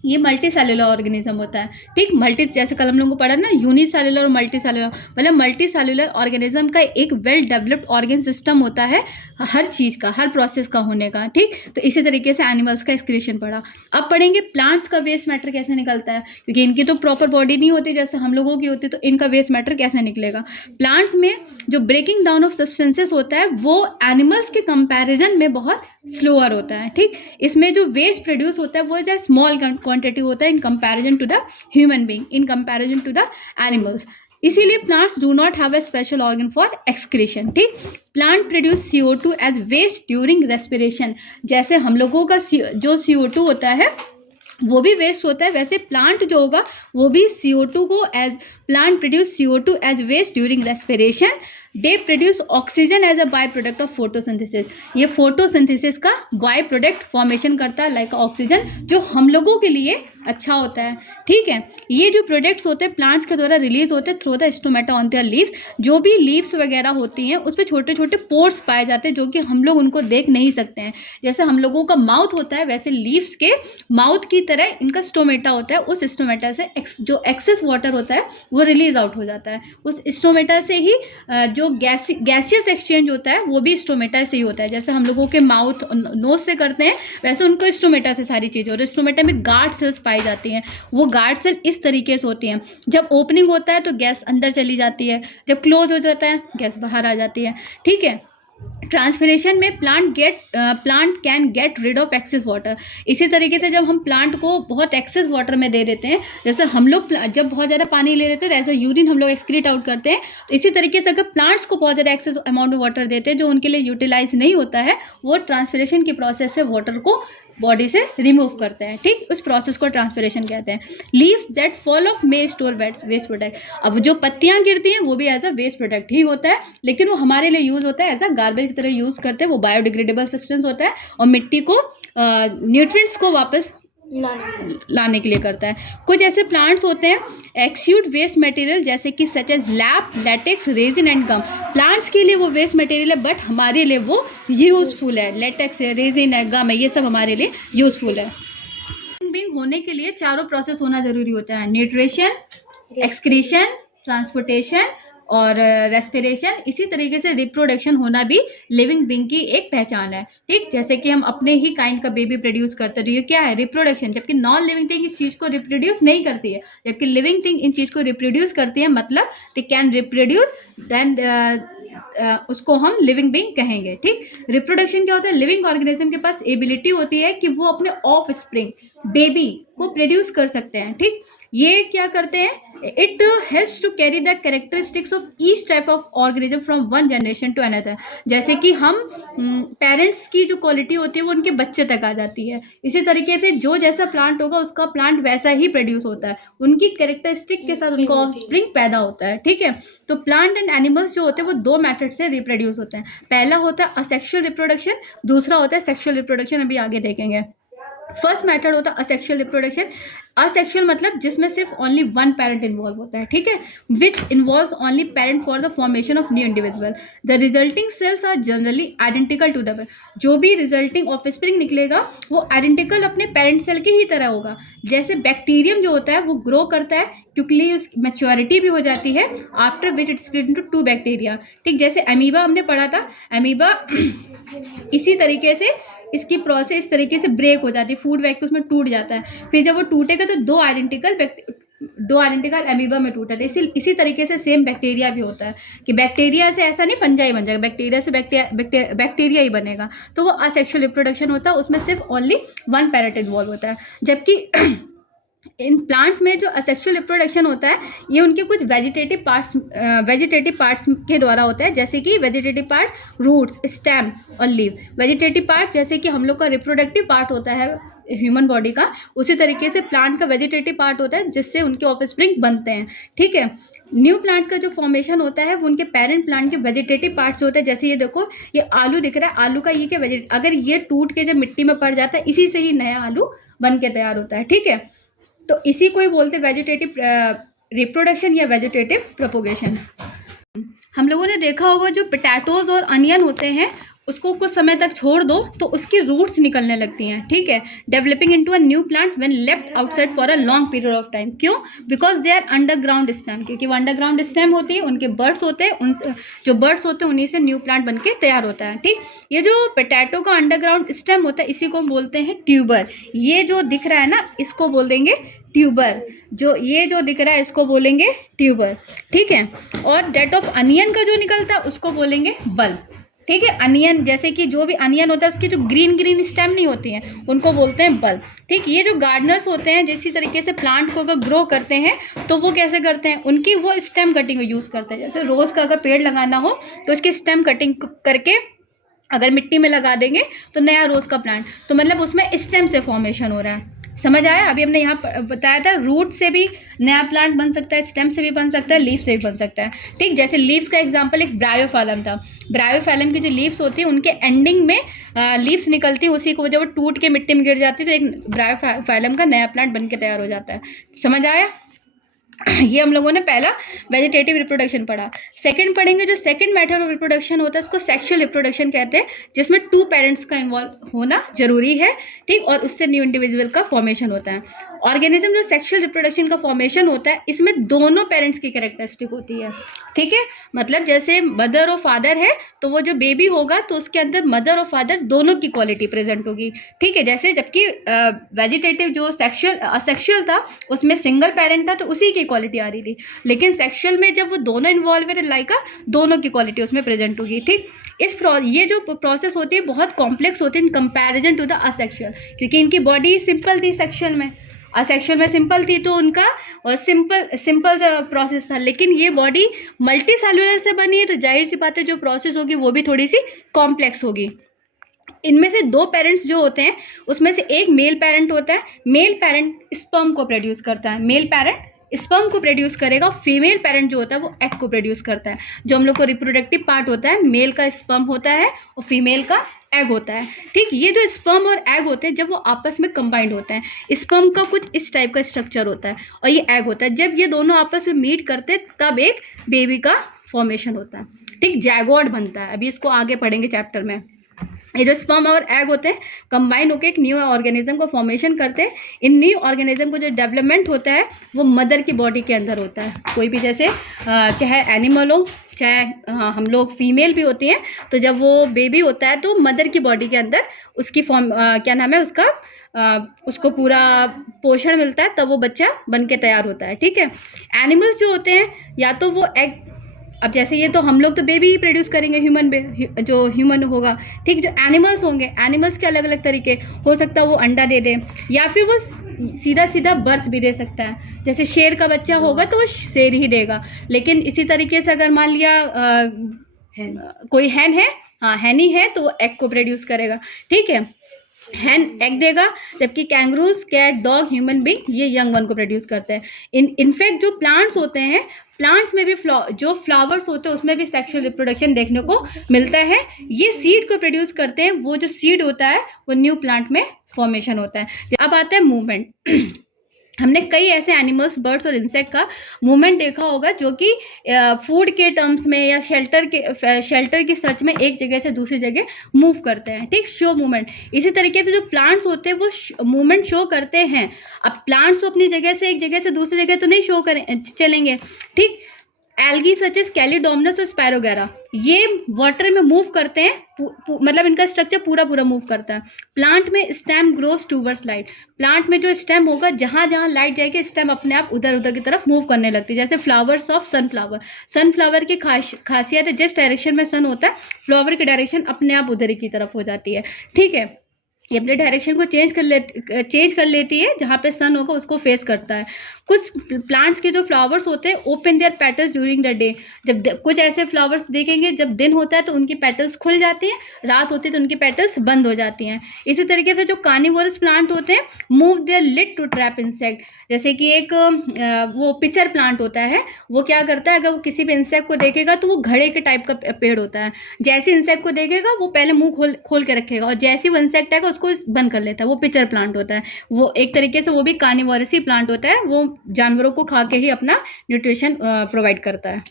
ये मल्टी सेलुलर ऑर्गेनिज्म होता है। ठीक, जैसे कल हम लोगों को पढ़ा ना यूनिसेलुलर और मल्टी सेलुलर, मतलब मल्टी सेलुलर ऑर्गेनिज्म का एक वेल डेवलप्ड ऑर्गन सिस्टम होता है हर चीज़ का, हर प्रोसेस का होने का। ठीक, तो इसी तरीके से एनिमल्स का एक्सक्रीशन पढ़ा। अब पढ़ेंगे प्लांट्स का वेस्ट मैटर कैसे निकलता है, क्योंकि इनकी तो प्रॉपर बॉडी नहीं होती जैसे हम लोगों की होती, तो इनका वेस्ट मैटर कैसे निकलेगा। प्लांट्स में जो ब्रेकिंग डाउन ऑफ सब्सटेंसेस होता है वो एनिमल्स के कंपैरिजन में बहुत स्लोअर होता है। ठीक, इसमें जो वेस्ट प्रोड्यूस होता है वो जो स्मॉल क्वांटिटी होता है in comparison to the human being, in comparison to the animals. इसीलिए plants do not have a special organ for excretion. ठीक, plant produce CO2 as waste during respiration. जैसे हम लोगों का जो CO2 होता है वो भी वेस्ट होता है, वैसे प्लांट जो होगा वो भी CO2 को as plant produce CO2 as waste during respiration. They produce oxygen as a by product of photosynthesis. ये फोटोसिंथेसिस का बाय प्रोडक्ट फॉर्मेशन करता है लाइक ऑक्सीजन, जो हम लोगों के लिए अच्छा होता है। ठीक है, ये जो प्रोडक्ट्स होते हैं प्लांट्स के द्वारा रिलीज होते हैं through the stomata on their leaves. जो भी लीव्स वगैरह होती हैं उस पर छोटे छोटे पोर्स पाए जाते हैं जो कि हम लोग उनको देख नहीं सकते हैं। जैसे हम लोगों का माउथ होता है वैसे लीव्स के माउथ की तरह इनका स्टोमेटा होता है। उस स्टोमेटा से जो एक्सेस वाटर होता है वो रिलीज आउट हो जाता है। उस स्टोमेटा से ही जो गैसियस एक्सचेंज होता है वो भी स्टोमेटा से ही होता है। जैसे हम लोगों के माउथ नोज से करते हैं वैसे उनको स्टोमेटा से सारी चीज़ें, और स्टोमेटा में गार्ड सेल्स पाई जाती हैं। वो गार्ड सेल इस तरीके से होती हैं, जब ओपनिंग होता है तो गैस अंदर चली जाती है, जब क्लोज हो जाता है गैस बाहर आ जाती है। ठीक है, ट्रांसपिरेशन में plant can get rid of excess water. इसी तरीके से जब हम प्लांट को बहुत एक्सेस वाटर में दे देते हैं, जैसे हम लोग जब बहुत ज़्यादा पानी ले लेते हैं, ऐसे यूरिन हम लोग एक्सक्रीट आउट करते हैं, तो इसी तरीके से अगर प्लांट्स को बहुत ज़्यादा एक्सेस अमाउंट में वाटर देते हैं जो उनके लिए यूटिलाइज नहीं होता है, वो ट्रांसपिरेशन की प्रोसेस से वाटर को बॉडी से रिमूव करते हैं। ठीक, उस प्रोसेस को ट्रांसपिरेशन कहते हैं। Leaves that fall off may store waste product. अब जो पत्तियां गिरती हैं वो भी एज अ वेस्ट प्रोडक्ट ही होता है, लेकिन वो हमारे लिए यूज़ होता है एज अ गार्बेज की तरह यूज़ करते हैं। वो बायोडिग्रेडेबल सब्सटेंस होता है और मिट्टी को न्यूट्रिएंट्स को वापस लाने के लिए करता है। कुछ ऐसे प्लांट्स होते हैं एक्सूट वेस्ट मटेरियल जैसे कि such as lap, latex, resin and gum. Plants के लिए वो वेस्ट मटेरियल है बट हमारे लिए वो यूज़फुल है। लेटेक्स है, रेजिन है, गम है, ये सब हमारे लिए यूज़फुल है। बीइंग होने के लिए चारों प्रोसेस होना जरूरी होता है, न्यूट्रिशन, एक्सक्रीशन, ट्रांसपोर्टेशन और रेस्पिरेशन। इसी तरीके से रिप्रोडक्शन होना भी लिविंग बीइंग की एक पहचान है। ठीक, जैसे कि हम अपने ही काइंड का बेबी प्रोड्यूस करते हैं, तो ये क्या है, रिप्रोडक्शन। जबकि नॉन लिविंग थिंग इस चीज़ को रिप्रोड्यूस नहीं करती है, जबकि लिविंग थिंग इन चीज़ को रिप्रोड्यूस करती है, मतलब दे कैन रिप्रोड्यूस, देन उसको हम लिविंग बीइंग कहेंगे। ठीक, रिप्रोडक्शन क्या होता है, लिविंग ऑर्गेनिज्म के पास एबिलिटी होती है कि वो अपने ऑफ स्प्रिंग बेबी को प्रोड्यूस कर सकते हैं। ठीक, ये क्या करते हैं, it helps to carry the characteristics of each type of organism from one generation to another. जैसे कि हम पेरेंट्स की जो क्वालिटी होती है वो उनके बच्चे तक आ जाती है। इसी तरीके से जो जैसा प्लांट होगा उसका प्लांट वैसा ही प्रोड्यूस होता है, उनकी कैरेक्टरिस्टिक के साथ उनका ऑफस्प्रिंग पैदा होता है। ठीक है, तो प्लांट एंड एनिमल्स जो होते हैं वो दो मेथड से रिप्रोड्यूस होते हैं। पहला होता है असेक्सुअल रिप्रोडक्शन, दूसरा होता है सेक्सुअल रिप्रोडक्शन, अभी आगे देखेंगे। फर्स्ट मेथड होता है असेक्सुअल रिप्रोडक्शन। असेक्सुअल मतलब जिसमें सिर्फ ओनली वन पेरेंट इन्वॉल्व होता है। ठीक है, which involves only parent for the formation of new individual. The resulting cells are generally identical to the, जो भी रिजल्टिंग ऑफस्प्रिंग निकलेगा वो आइडेंटिकल अपने पेरेंट सेल के ही तरह होगा। जैसे बैक्टीरियम जो होता है वो ग्रो करता है क्योंकि उसकी मैच्योरिटी भी हो जाती है, after which it split into two bacteria. ठीक, जैसे अमीबा हमने पढ़ा था, अमीबा इसी तरीके से इसकी प्रोसेस इस तरीके से ब्रेक हो जाती है, फूड वैक्यूम में टूट जाता है। फिर जब वो टूटेगा तो दो आइडेंटिकल दो आइडेंटिकल अमीबा में टूटा है। इसी तरीके से सेम बैक्टीरिया भी होता है कि बैक्टीरिया से ऐसा नहीं फंजाई बन जाएगा, बैक्टीरिया से बैक्टीरिया ही बनेगा, तो वो असेक्सुअल रिप्रोडक्शन होता है, उसमें सिर्फ ओनली वन पैरेंट इन्वॉल्व होता है। जबकि इन प्लांट्स में जो असेक्सुअल रिप्रोडक्शन होता है ये उनके कुछ वेजिटेटिव पार्ट्स के द्वारा होता है, जैसे कि वेजिटेटिव पार्ट्स रूट्स, स्टेम और लीव। वेजिटेटिव पार्ट जैसे कि हम लोग का रिप्रोडक्टिव पार्ट होता है ह्यूमन बॉडी का, उसी तरीके से प्लांट का वेजिटेटिव पार्ट होता है जिससे उनके ऑफस्प्रिंग बनते हैं। ठीक है, न्यू प्लांट्स का जो फॉर्मेशन होता है वो उनके पेरेंट प्लांट के वेजिटेटिव पार्ट से होता है। जैसे ये देखो, ये आलू दिख रहा है, आलू का ये क्या अगर ये टूट के जब मिट्टी में पड़ जाता है, इसी से ही नया आलू बन के तैयार होता है। ठीक है, तो इसी को ही बोलते हैं वेजिटेटिव रिप्रोडक्शन या वेजिटेटिव प्रोपोगेशन। हम लोगों ने देखा होगा जो पोटैटोज और अनियन होते हैं उसको कुछ समय तक छोड़ दो तो उसकी रूट्स निकलने लगती हैं। ठीक है, developing into a new plants when left outside for a long period of time. क्यों? Because they are underground stem, क्योंकि वो अंडरग्राउंड स्टेम होती है, उनके बर्ड्स होते हैं, उन जो बर्ड्स होते हैं उन्हीं से न्यू प्लांट बन के तैयार होता है। ठीक, ये जो पोटैटो का अंडरग्राउंड स्टेम होता है इसी को हम बोलते हैं ट्यूबर। ये जो दिख रहा है ना इसको बोल देंगे ट्यूबर, ये जो दिख रहा है इसको बोलेंगे ट्यूबर। ठीक है, और डेट ऑफ अनियन का जो निकलता है उसको बोलेंगे बल्ब। ठीक है, अनियन जैसे कि जो भी अनियन होता है उसकी जो ग्रीन स्टेम नहीं होती हैं उनको बोलते हैं बल्ब। ठीक, ये जो गार्डनर्स होते हैं जिस तरीके से प्लांट को अगर ग्रो करते हैं तो वो कैसे करते हैं, उनकी वो स्टेम कटिंग यूज़ करते हैं। जैसे रोज़ का अगर पेड़ लगाना हो तो उसकी स्टेम कटिंग करके अगर मिट्टी में लगा देंगे तो नया रोज़ का प्लांट, तो मतलब उसमें स्टेम से फॉर्मेशन हो रहा है। समझ आया? अभी हमने यहाँ बताया था रूट से भी नया प्लांट बन सकता है, स्टेम से भी बन सकता है, लीफ से भी बन सकता है। ठीक, जैसे लीव्स का एग्जांपल एक ब्रायोफाइलम था। ब्रायोफाइलम की जो लीव्स होती है उनके एंडिंग में लीव्स निकलती है, उसी को जब वो टूट के मिट्टी में गिर जाती है तो एक ब्रायोफाइलम का नया प्लांट बन के तैयार हो जाता है। समझ आया? ये हम लोगों ने पहला वेजिटेटिव रिप्रोडक्शन पढ़ा। सेकंड पढ़ेंगे, जो सेकंड मेथड ऑफ रिप्रोडक्शन होता है उसको सेक्सुअल रिप्रोडक्शन कहते हैं, जिसमें टू पेरेंट्स का इन्वॉल्व होना जरूरी है। ठीक, और उससे न्यू इंडिविजुअल का फॉर्मेशन होता है। ऑर्गेनिज्म जो सेक्सुअल रिप्रोडक्शन का फॉर्मेशन होता है इसमें दोनों पेरेंट्स की कैरेक्टरिस्टिक होती है। ठीक है, मतलब जैसे मदर और फादर है तो वो जो बेबी होगा तो उसके अंदर मदर और फादर दोनों की क्वालिटी प्रेजेंट होगी। ठीक है, जैसे जबकि वेजिटेटिव जो सेक्सुअल था उसमें सिंगल पेरेंट था तो उसी की क्वालिटी आ रही थी, लेकिन सेक्सुअल में जब वो दोनों इन्वॉल्व है लाइक दोनों की क्वालिटी उसमें प्रेजेंट होगी। ठीक, ये जो प्रोसेस होती है बहुत कॉम्प्लेक्स होती है in comparison to the asexual, क्योंकि इनकी बॉडी सिंपल थी सेक्सुअल में, असेक्सुअल में सिंपल थी तो उनका और सिंपल प्रोसेस था, लेकिन ये बॉडी मल्टी सेलुलर से बनी है तो जाहिर सी बात है जो प्रोसेस होगी वो भी थोड़ी सी कॉम्प्लेक्स होगी। इनमें से दो पेरेंट्स जो होते हैं उसमें से एक मेल पेरेंट होता है, मेल पेरेंट स्पर्म को प्रोड्यूस करता है, मेल पेरेंट स्पर्म को प्रोड्यूस करेगा, फीमेल पेरेंट जो होता है वो एग को प्रोड्यूस करता है। जो हम लोग को रिप्रोडक्टिव पार्ट होता है मेल का स्पर्म होता है और फीमेल का एग होता है। ठीक, ये जो स्पर्म और एग होते हैं जब वो आपस में कंबाइंड होते हैं, स्पर्म का कुछ इस टाइप का स्ट्रक्चर होता है और ये एग होता है, जब ये दोनों आपस में मीट करते हैं तब एक बेबी का फॉर्मेशन होता है। ठीक, जैगोड बनता है, अभी इसको आगे पढ़ेंगे चैप्टर में। ये जो स्पर्म और एग होते हैं कंबाइन होकर एक न्यू ऑर्गेनिज्म को फॉर्मेशन करते हैं। इन न्यू ऑर्गेनिज्म को जो डेवलपमेंट होता है वो मदर की बॉडी के अंदर होता है। कोई भी जैसे चाहे एनिमल हो चाहे हम लोग फीमेल भी होती हैं, तो जब वो बेबी होता है तो मदर की बॉडी के अंदर उसकी क्या नाम है उसका उसको पूरा पोषण मिलता है, तब वो बच्चा बन के तैयार होता है। ठीक है, एनिमल्स जो होते हैं या तो वो एग, अब जैसे ये तो हम लोग तो बेबी ही प्रोड्यूस करेंगे, जो ह्यूमन होगा। ठीक, जो एनिमल्स होंगे एनिमल्स के अलग अलग तरीके, हो सकता है वो अंडा दे दे या फिर वो सीधा बर्थ भी दे सकता है। जैसे शेर का बच्चा होगा तो वो शेर ही देगा, लेकिन इसी तरीके से अगर मान लिया कोई हैन है, हाँ हैनी है, तो वो एग को प्रोड्यूस करेगा। ठीक है, हैन एग देगा, जबकि kangaroos, cat, dog, human being ये यंग वन को प्रोड्यूस करते हैं। इनफैक्ट जो प्लांट्स होते हैं, प्लांट्स में भी जो फ्लावर्स होते हैं उसमें भी सेक्सुअल रिप्रोडक्शन देखने को मिलता है। ये सीड को प्रोड्यूस करते हैं, वो जो सीड होता है वो न्यू प्लांट में फॉर्मेशन होता है। अब आता है मूवमेंट। हमने कई ऐसे एनिमल्स, बर्ड्स और इंसेक्ट का मूवमेंट देखा होगा जो कि फूड के टर्म्स में या शेल्टर की सर्च में एक जगह से दूसरी जगह मूव करते हैं। ठीक, शो मूवमेंट। इसी तरीके से जो प्लांट्स होते हैं वो मूवमेंट शो करते हैं। अब प्लांट्स तो अपनी जगह से एक जगह से दूसरी जगह तो नहीं शो चलेंगे। ठीक, एल्गी सच एज कैलिडोमनस और स्पैरोगैरा, ये वाटर में मूव करते हैं, मतलब इनका स्ट्रक्चर पूरा पूरा मूव करता है। प्लांट में stem grows towards light, plant में जो स्टेम होगा जहां जहां लाइट जाएगी स्टेम अपने आप उधर उधर की तरफ मूव करने लगती है। जैसे फ्लावर्स ऑफ सनफ्लावर, सनफ्लावर की खासियत है जिस डायरेक्शन में सन होता है फ्लावर की डायरेक्शन अपने आप उधर की तरफ हो जाती है, ठीक है। ये अपने डायरेक्शन को चेंज कर लेती है, जहाँ पे सन होगा उसको फेस करता है। कुछ प्लांट्स के जो फ्लावर्स होते हैं open there petals during the day, जब कुछ ऐसे फ्लावर्स देखेंगे जब दिन होता है तो उनकी पेटल्स खुल जाती हैं, रात होती है तो उनकी पेटल्स बंद हो जाती हैं। इसी तरीके से जो कार्निवोरस प्लांट होते हैं move their lid to trap insect, जैसे कि एक वो पिचर प्लांट होता है, वो क्या करता है अगर वो किसी भी इंसेक्ट को देखेगा तो वो घड़े के टाइप का पेड़ होता है, जैसे इंसेक्ट को देखेगा वो पहले मुंह खोल के रखेगा और जैसे वो इंसेक्ट आएगा उसको बंद कर लेता है, वो पिचर प्लांट होता है। वो एक तरीके से वो भी कार्निवोरस ही प्लांट होता है, वो जानवरों को खा के ही अपना न्यूट्रिशन प्रोवाइड करता है।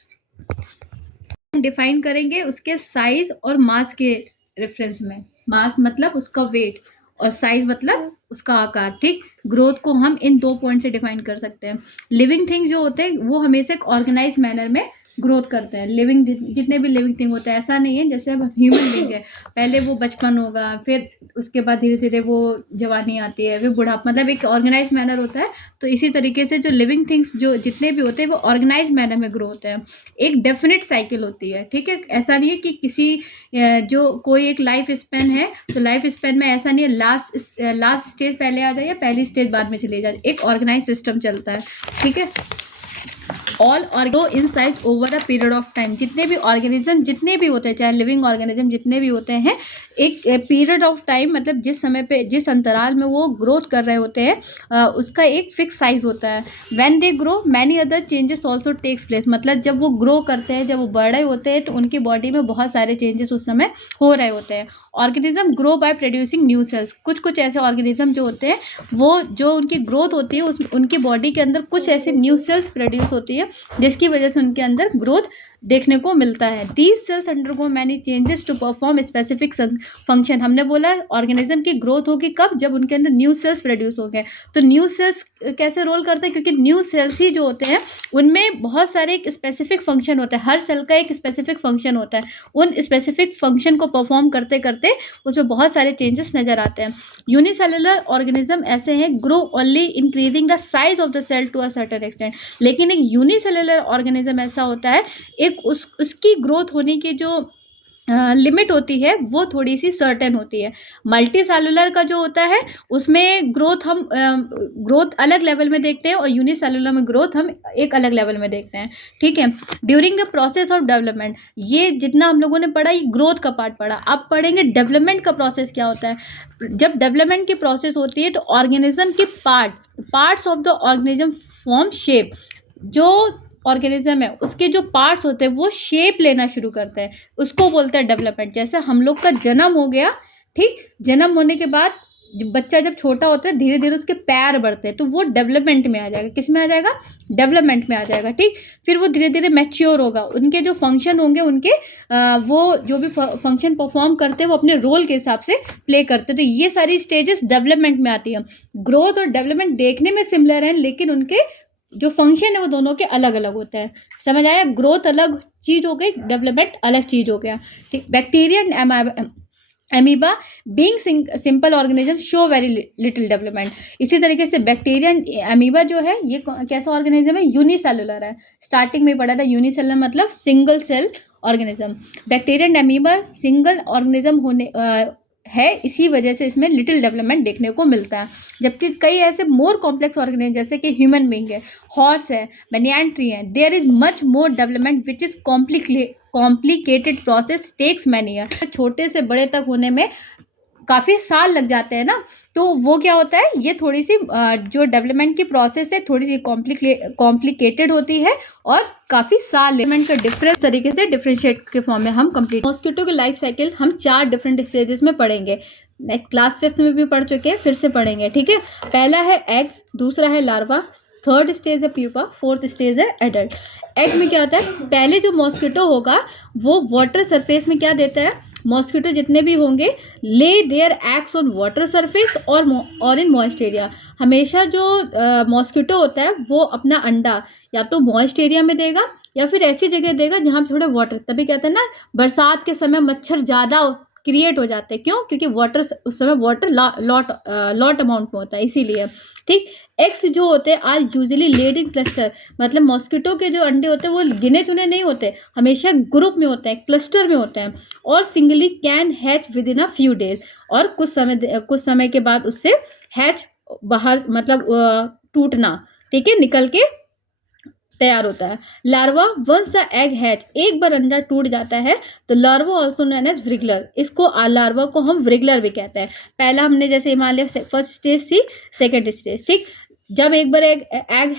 डिफाइन करेंगे उसके साइज और मास के रेफरेंस में, मास मतलब उसका वेट और साइज मतलब उसका आकार, ठीक। ग्रोथ को हम इन 2 पॉइंट से डिफाइन कर सकते हैं। लिविंग थिंग्स जो होते हैं वो हमेशा एक ऑर्गेनाइज मैनर में ग्रोथ करते हैं। लिविंग जितने भी लिविंग थिंग होते हैं, ऐसा नहीं है जैसे अब ह्यूमन बीइंग है, पहले वो बचपन होगा, फिर उसके बाद धीरे धीरे वो जवानी आती है, फिर बुढ़ापा, मतलब एक ऑर्गेनाइज मैनर होता है। तो इसी तरीके से जो लिविंग थिंग्स जो जितने भी होते हैं वो ऑर्गेनाइज मैनर में ग्रो होते हैं, एक डेफिनेट साइकिल होती है, ठीक है। ऐसा नहीं है कि किसी जो कोई एक लाइफ स्पेन है तो लाइफ स्पेन में ऐसा नहीं है लास्ट स्टेज पहले आ जाए या पहली स्टेज बाद में चली जाए, एक ऑर्गेनाइज सिस्टम चलता है, ठीक है। All grow in size over a period of time, जितने भी ऑर्गेनिज्म जितने भी होते हैं, चाहे लिविंग ऑर्गेनिज्म जितने भी होते हैं, एक पीरियड ऑफ टाइम मतलब जिस समय पे जिस अंतराल में वो ग्रोथ कर रहे होते हैं उसका एक फिक्स साइज होता है। When they grow many other changes also takes place, मतलब जब वो ग्रो करते हैं, जब वो बढ़ रहे होते हैं तो उनकी बॉडी में बहुत सारे चेंजेस उस समय हो रहे होते हैं। Organism grow by producing new sales, कुछ कुछ ऐसे ऑर्गेनिज्म जो होते हैं वो जो उनकी ग्रोथ होती है उनकी बॉडी के अंदर कुछ ऐसे न्यू सेल्स प्रोड्यूस होती है जिसकी वजह से उनके अंदर ग्रोथ देखने को मिलता है। These cells undergo many changes to perform specific function, हमने बोला ऑर्गेनिज्म की ग्रोथ होगी कब, जब उनके अंदर न्यू सेल्स प्रोड्यूस हो गए। तो न्यू सेल्स कैसे रोल करते हैं, क्योंकि न्यू सेल्स ही जो होते हैं उनमें बहुत सारे एक स्पेसिफिक फंक्शन होता है, हर सेल का एक स्पेसिफिक फंक्शन होता है, उन स्पेसिफिक फंक्शन को परफॉर्म करते करते उसमें बहुत सारे चेंजेस नजर आते हैं। यूनिसेलुलर ऑर्गेनिज्म ऐसे हैं grow only increasing the size of the cell to a certain extent, लेकिन एक यूनिसेलुलर ऑर्गेनिज्म ऐसा होता है एक उसकी ग्रोथ होने की जो लिमिट होती है वो थोड़ी सी सर्टेन होती है। मल्टी सेलुलर का जो होता है उसमें ग्रोथ हम ग्रोथ अलग लेवल में देखते हैं और यूनिसेलुलर में ग्रोथ हम एक अलग लेवल में देखते हैं, ठीक है। During the process of development, ये जितना हम लोगों ने पढ़ा ये ग्रोथ का पार्ट पढ़ा, अब पढ़ेंगे डेवलपमेंट का प्रोसेस क्या होता है। जब डेवलपमेंट की प्रोसेस होती है तो ऑर्गेनिज्म के parts of the organism form shape, जो ऑर्गेनिज्म है उसके जो पार्ट्स होते हैं वो शेप लेना शुरू करते हैं, उसको बोलते हैं डेवलपमेंट। जैसे हम लोग का जन्म हो गया, ठीक, जन्म होने के बाद बच्चा जब छोटा होता है धीरे धीरे उसके पैर बढ़ते हैं तो वो डेवलपमेंट में आ जाएगा, किस में आ जाएगा, डेवलपमेंट में आ जाएगा, ठीक। फिर वो धीरे धीरे मैच्योर होगा, उनके जो फंक्शन होंगे उनके वो जो भी फंक्शन परफॉर्म करते हैं वो अपने रोल के हिसाब से प्ले करते हैं। तो ये सारी स्टेजेस डेवलपमेंट में आती है। ग्रोथ और डेवलपमेंट देखने में सिमिलर हैं लेकिन उनके जो फंक्शन है वो दोनों के अलग अलग होते हैं, समझ आया। ग्रोथ अलग चीज हो गई, डेवलपमेंट अलग चीज हो गया, ठीक। Bacteria and amoeba being simple organism show very little development. इसी तरीके से बैक्टीरिया एंड एमीबा जो है ये कैसा ऑर्गेनिज्म है, यूनिसेलुलर है। स्टार्टिंग में पढ़ा था यूनिसेलुलर मतलब single cell organism. Bacteria and amoeba single organism होने है, इसी वजह से इसमें लिटिल डेवलपमेंट देखने को मिलता है। जबकि कई ऐसे मोर कॉम्प्लेक्स ऑर्गेनिज्म जैसे कि ह्यूमन बीइंग है, हॉर्स है, banyan tree है, there is much more development which is complicated process takes many year. छोटे से बड़े तक होने में काफ़ी साल लग जाते हैं ना, तो वो क्या होता है, ये थोड़ी सी जो डेवलपमेंट की प्रोसेस है थोड़ी सी कॉम्प्लिकेटेड होती है और काफ़ी साल डेवलपमेंट का डिफरेंस तरीके से डिफरेंशिएट के फॉर्म में हम कंप्लीट। मॉस्किटो की लाइफ साइकिल हम 4 डिफरेंट स्टेजेस में पढ़ेंगे, क्लास 5th में भी पढ़ चुके हैं, फिर से पढ़ेंगे, ठीक है। पहला है एग, दूसरा है लार्वा, 3rd स्टेज है प्यूपा, 4th स्टेज है एडल्ट। एग में क्या होता है, पहले जो मॉस्किटो होगा वो वाटर सरफेस में क्या देता है, मॉस्किटो जितने भी होंगे lay their eggs on water surface और इन मॉइस्ट एरिया। हमेशा जो मॉस्किटो होता है वो अपना अंडा या तो मॉइस्ट एरिया में देगा या फिर ऐसी जगह देगा जहाँ पे थोड़ा वाटर, तभी कहते हैं ना बरसात के समय मच्छर ज़्यादा क्रिएट हो जाते हैं, क्यों? क्योंकि वाटर उस समय वाटर लॉट अमाउंट में होता है, इसीलिए। ठीक। एग्स जो होते हैं are usually laid in cluster, मतलब मॉस्किटो के जो अंडे होते हैं वो गिने चुने नहीं होते, हमेशा ग्रुप में होते हैं, क्लस्टर में होते हैं, और singly can hatch with in a few days, और कुछ समय के बाद उससे हैच बाहर मतलब टूटना, ठीक है, निकल के तैयार होता है। Larva once the egg hatch, एक बार अंडा टूट जाता है तो larva also known as wriggler, इसको लार्वा को हम व्रिगलर भी कहते हैं। पहला हमने जैसे मान लिया फर्स्ट स्टेज थी, सेकेंड स्टेज, ठीक। जब एक बार एग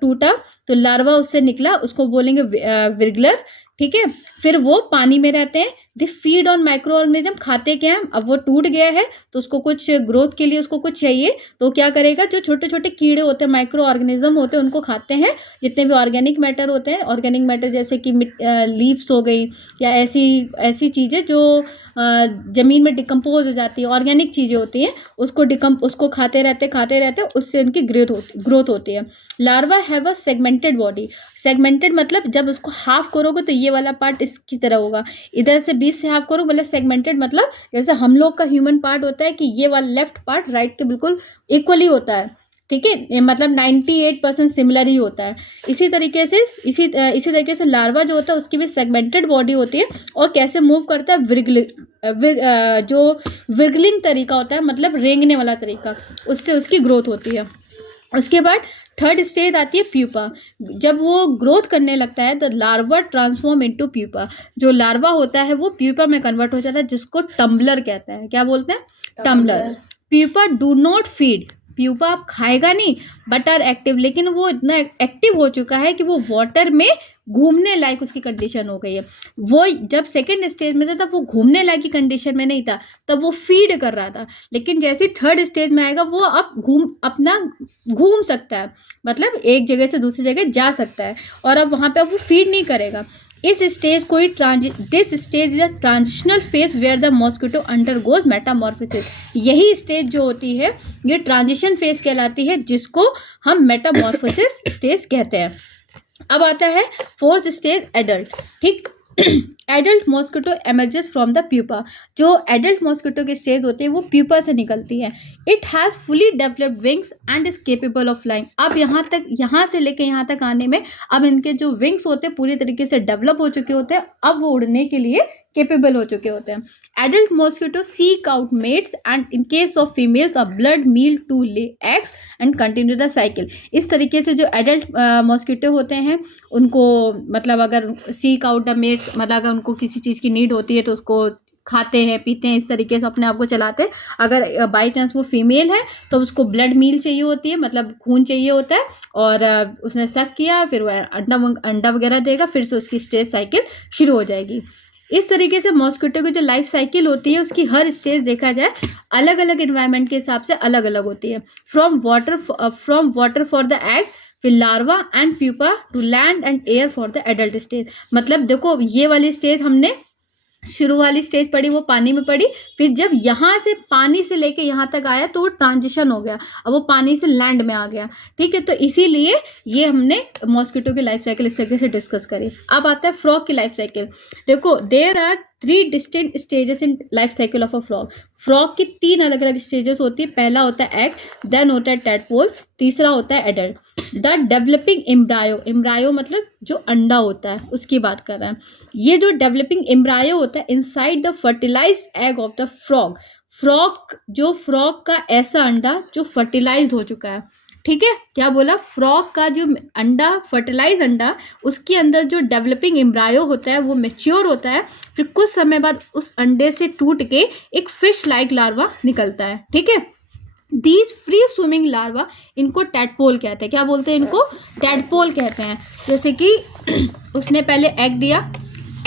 टूटा तो लार्वा उससे निकला, उसको बोलेंगे व्रिगलर, ठीक है। फिर वो पानी में रहते हैं, they feed on micro organism, खाते क्या है, अब वो टूट गया है तो उसको कुछ ग्रोथ के लिए उसको कुछ चाहिए, तो क्या करेगा, जो छोटे छोटे कीड़े होते हैं, माइक्रो ऑर्गेनिज्म होते हैं, उनको खाते हैं। जितने भी ऑर्गेनिक मैटर होते हैं, ऑर्गेनिक मैटर जैसे कि लीव्स हो गई, या ऐसी चीज़ें जो ज़मीन में डिकम्पोज हो जाती है, ऑर्गेनिक चीज़ें होती हैं, उसको खाते रहते, उससे उनकी ग्रोथ होती है। Larva have a segmented body, segmented मतलब जब उसको हाफ करोगे तो ये वाला पार्ट इसकी तरह होगा, इधर से 20 से हाफ करो, मतलब सेगमेंटेड, मतलब जैसे हम लोग का ह्यूमन पार्ट होता है कि ये वाला लेफ्ट पार्ट राइट के बिल्कुल इक्वली होता है, ठीक है, मतलब 98% सिमिलर ही होता है। इसी तरीके से लार्वा जो होता है उसकी भी सेगमेंटेड बॉडी होती है, और कैसे मूव करता है, जो विर्गलिंग तरीका होता है, मतलब रेंगने वाला तरीका, उससे उसकी ग्रोथ होती है। उसके बाद थर्ड स्टेज आती है प्यूपा, जब वो ग्रोथ करने लगता है तो लार्वा ट्रांसफॉर्म इनटू प्यूपा, जो लार्वा होता है वो प्यूपा में कन्वर्ट हो जाता है, जिसको टम्बलर कहते हैं। क्या बोलते हैं? Tumbler. Pupa do not feed, pupa आप खाएगा नहीं, बट आर एक्टिव, लेकिन वो इतना एक्टिव हो चुका है कि वो वाटर में घूमने लायक उसकी कंडीशन हो गई है। वो जब सेकंड स्टेज में था तब वो घूमने लायक की कंडीशन में नहीं था, तब वो फीड कर रहा था, लेकिन जैसे थर्ड स्टेज में आएगा वो अब घूम सकता है, मतलब एक जगह से दूसरी जगह जा सकता है, और अब वहाँ पे अब वो फीड नहीं करेगा। This stage is a transitional phase where the mosquito undergoes metamorphosis, यही स्टेज जो होती है ये ट्रांजिशन फेज कहलाती है, जिसको हम मेटामॉर्फोसिस स्टेज कहते हैं। अब आता है फोर्थ स्टेज एडल्ट, ठीक। Adult mosquito emerges from the pupa, जो एडल्ट मॉस्किटो की स्टेज होती है वो प्यूपा से निकलती है। It has fully developed wings and is capable of flying, अब यहाँ से लेके यहाँ तक आने में अब इनके जो विंग्स होते हैं पूरी तरीके से डेवलप हो चुके होते हैं, अब वो उड़ने के लिए केपेबल हो चुके होते हैं। Adult mosquito seek out mates and in case of females a blood meal to lay eggs and continue the cycle. इस तरीके से जो एडल्ट मॉस्किटो होते हैं उनको मतलब अगर सीक आउट द मेट्स, मतलब अगर उनको किसी चीज़ की नीड होती है तो उसको खाते हैं, पीते हैं, इस तरीके से अपने आप को चलाते हैं। अगर बाई चांस वो फीमेल है तो उसको ब्लड मील चाहिए होती है, मतलब खून चाहिए होता है, और उसने सक किया, फिर वह अंडा वगैरह देगा, फिर से उसकी स्टेज साइकिल शुरू हो जाएगी। इस तरीके से मॉस्किटो की जो लाइफ साइकिल होती है उसकी हर स्टेज देखा जाए अलग अलग इन्वायरमेंट के हिसाब से अलग अलग होती है। From water for the egg, फिर larva and pupa to land and air for the adult stage. मतलब देखो ये वाली स्टेज हमने शुरू वाली स्टेज पढ़ी वो पानी में पढ़ी, फिर जब यहाँ से पानी से लेके यहाँ तक आया तो वो ट्रांजिशन हो गया, अब वो पानी से लैंड में आ गया, ठीक है। तो इसीलिए ये हमने मॉस्किटो की लाइफ साइकिल इस तरीके से डिस्कस करी। अब आता है फ्रॉग की लाइफ साइकिल। देखो there are 3 distinct stages in life cycle of a frog. Frog की 3 अलग अलग स्टेजेस होती है। पहला होता है एग, देन होता है टैडपोल, तीसरा होता है एडल्ट। द डेवलपिंग एम्ब्रायो मतलब जो अंडा होता है उसकी बात कर रहे हैं। ये जो डेवलपिंग एम्ब्रायो होता है inside the fertilised egg of the frog, frog का ऐसा अंडा जो फर्टिलाइज्ड हो चुका है, ठीक है। क्या बोला? फ्रॉग का जो अंडा, फर्टिलाइज अंडा, उसके अंदर जो डेवलपिंग एम्ब्रायो होता है वो मैच्योर होता है, फिर कुछ समय बाद उस अंडे से टूट के एक फिश लाइक लार्वा निकलता है, ठीक है। दीज फ्री स्विमिंग लार्वा, इनको टैडपोल कहते हैं। क्या बोलते हैं इनको? टैडपोल कहते हैं। जैसे कि उसने पहले एग दिया,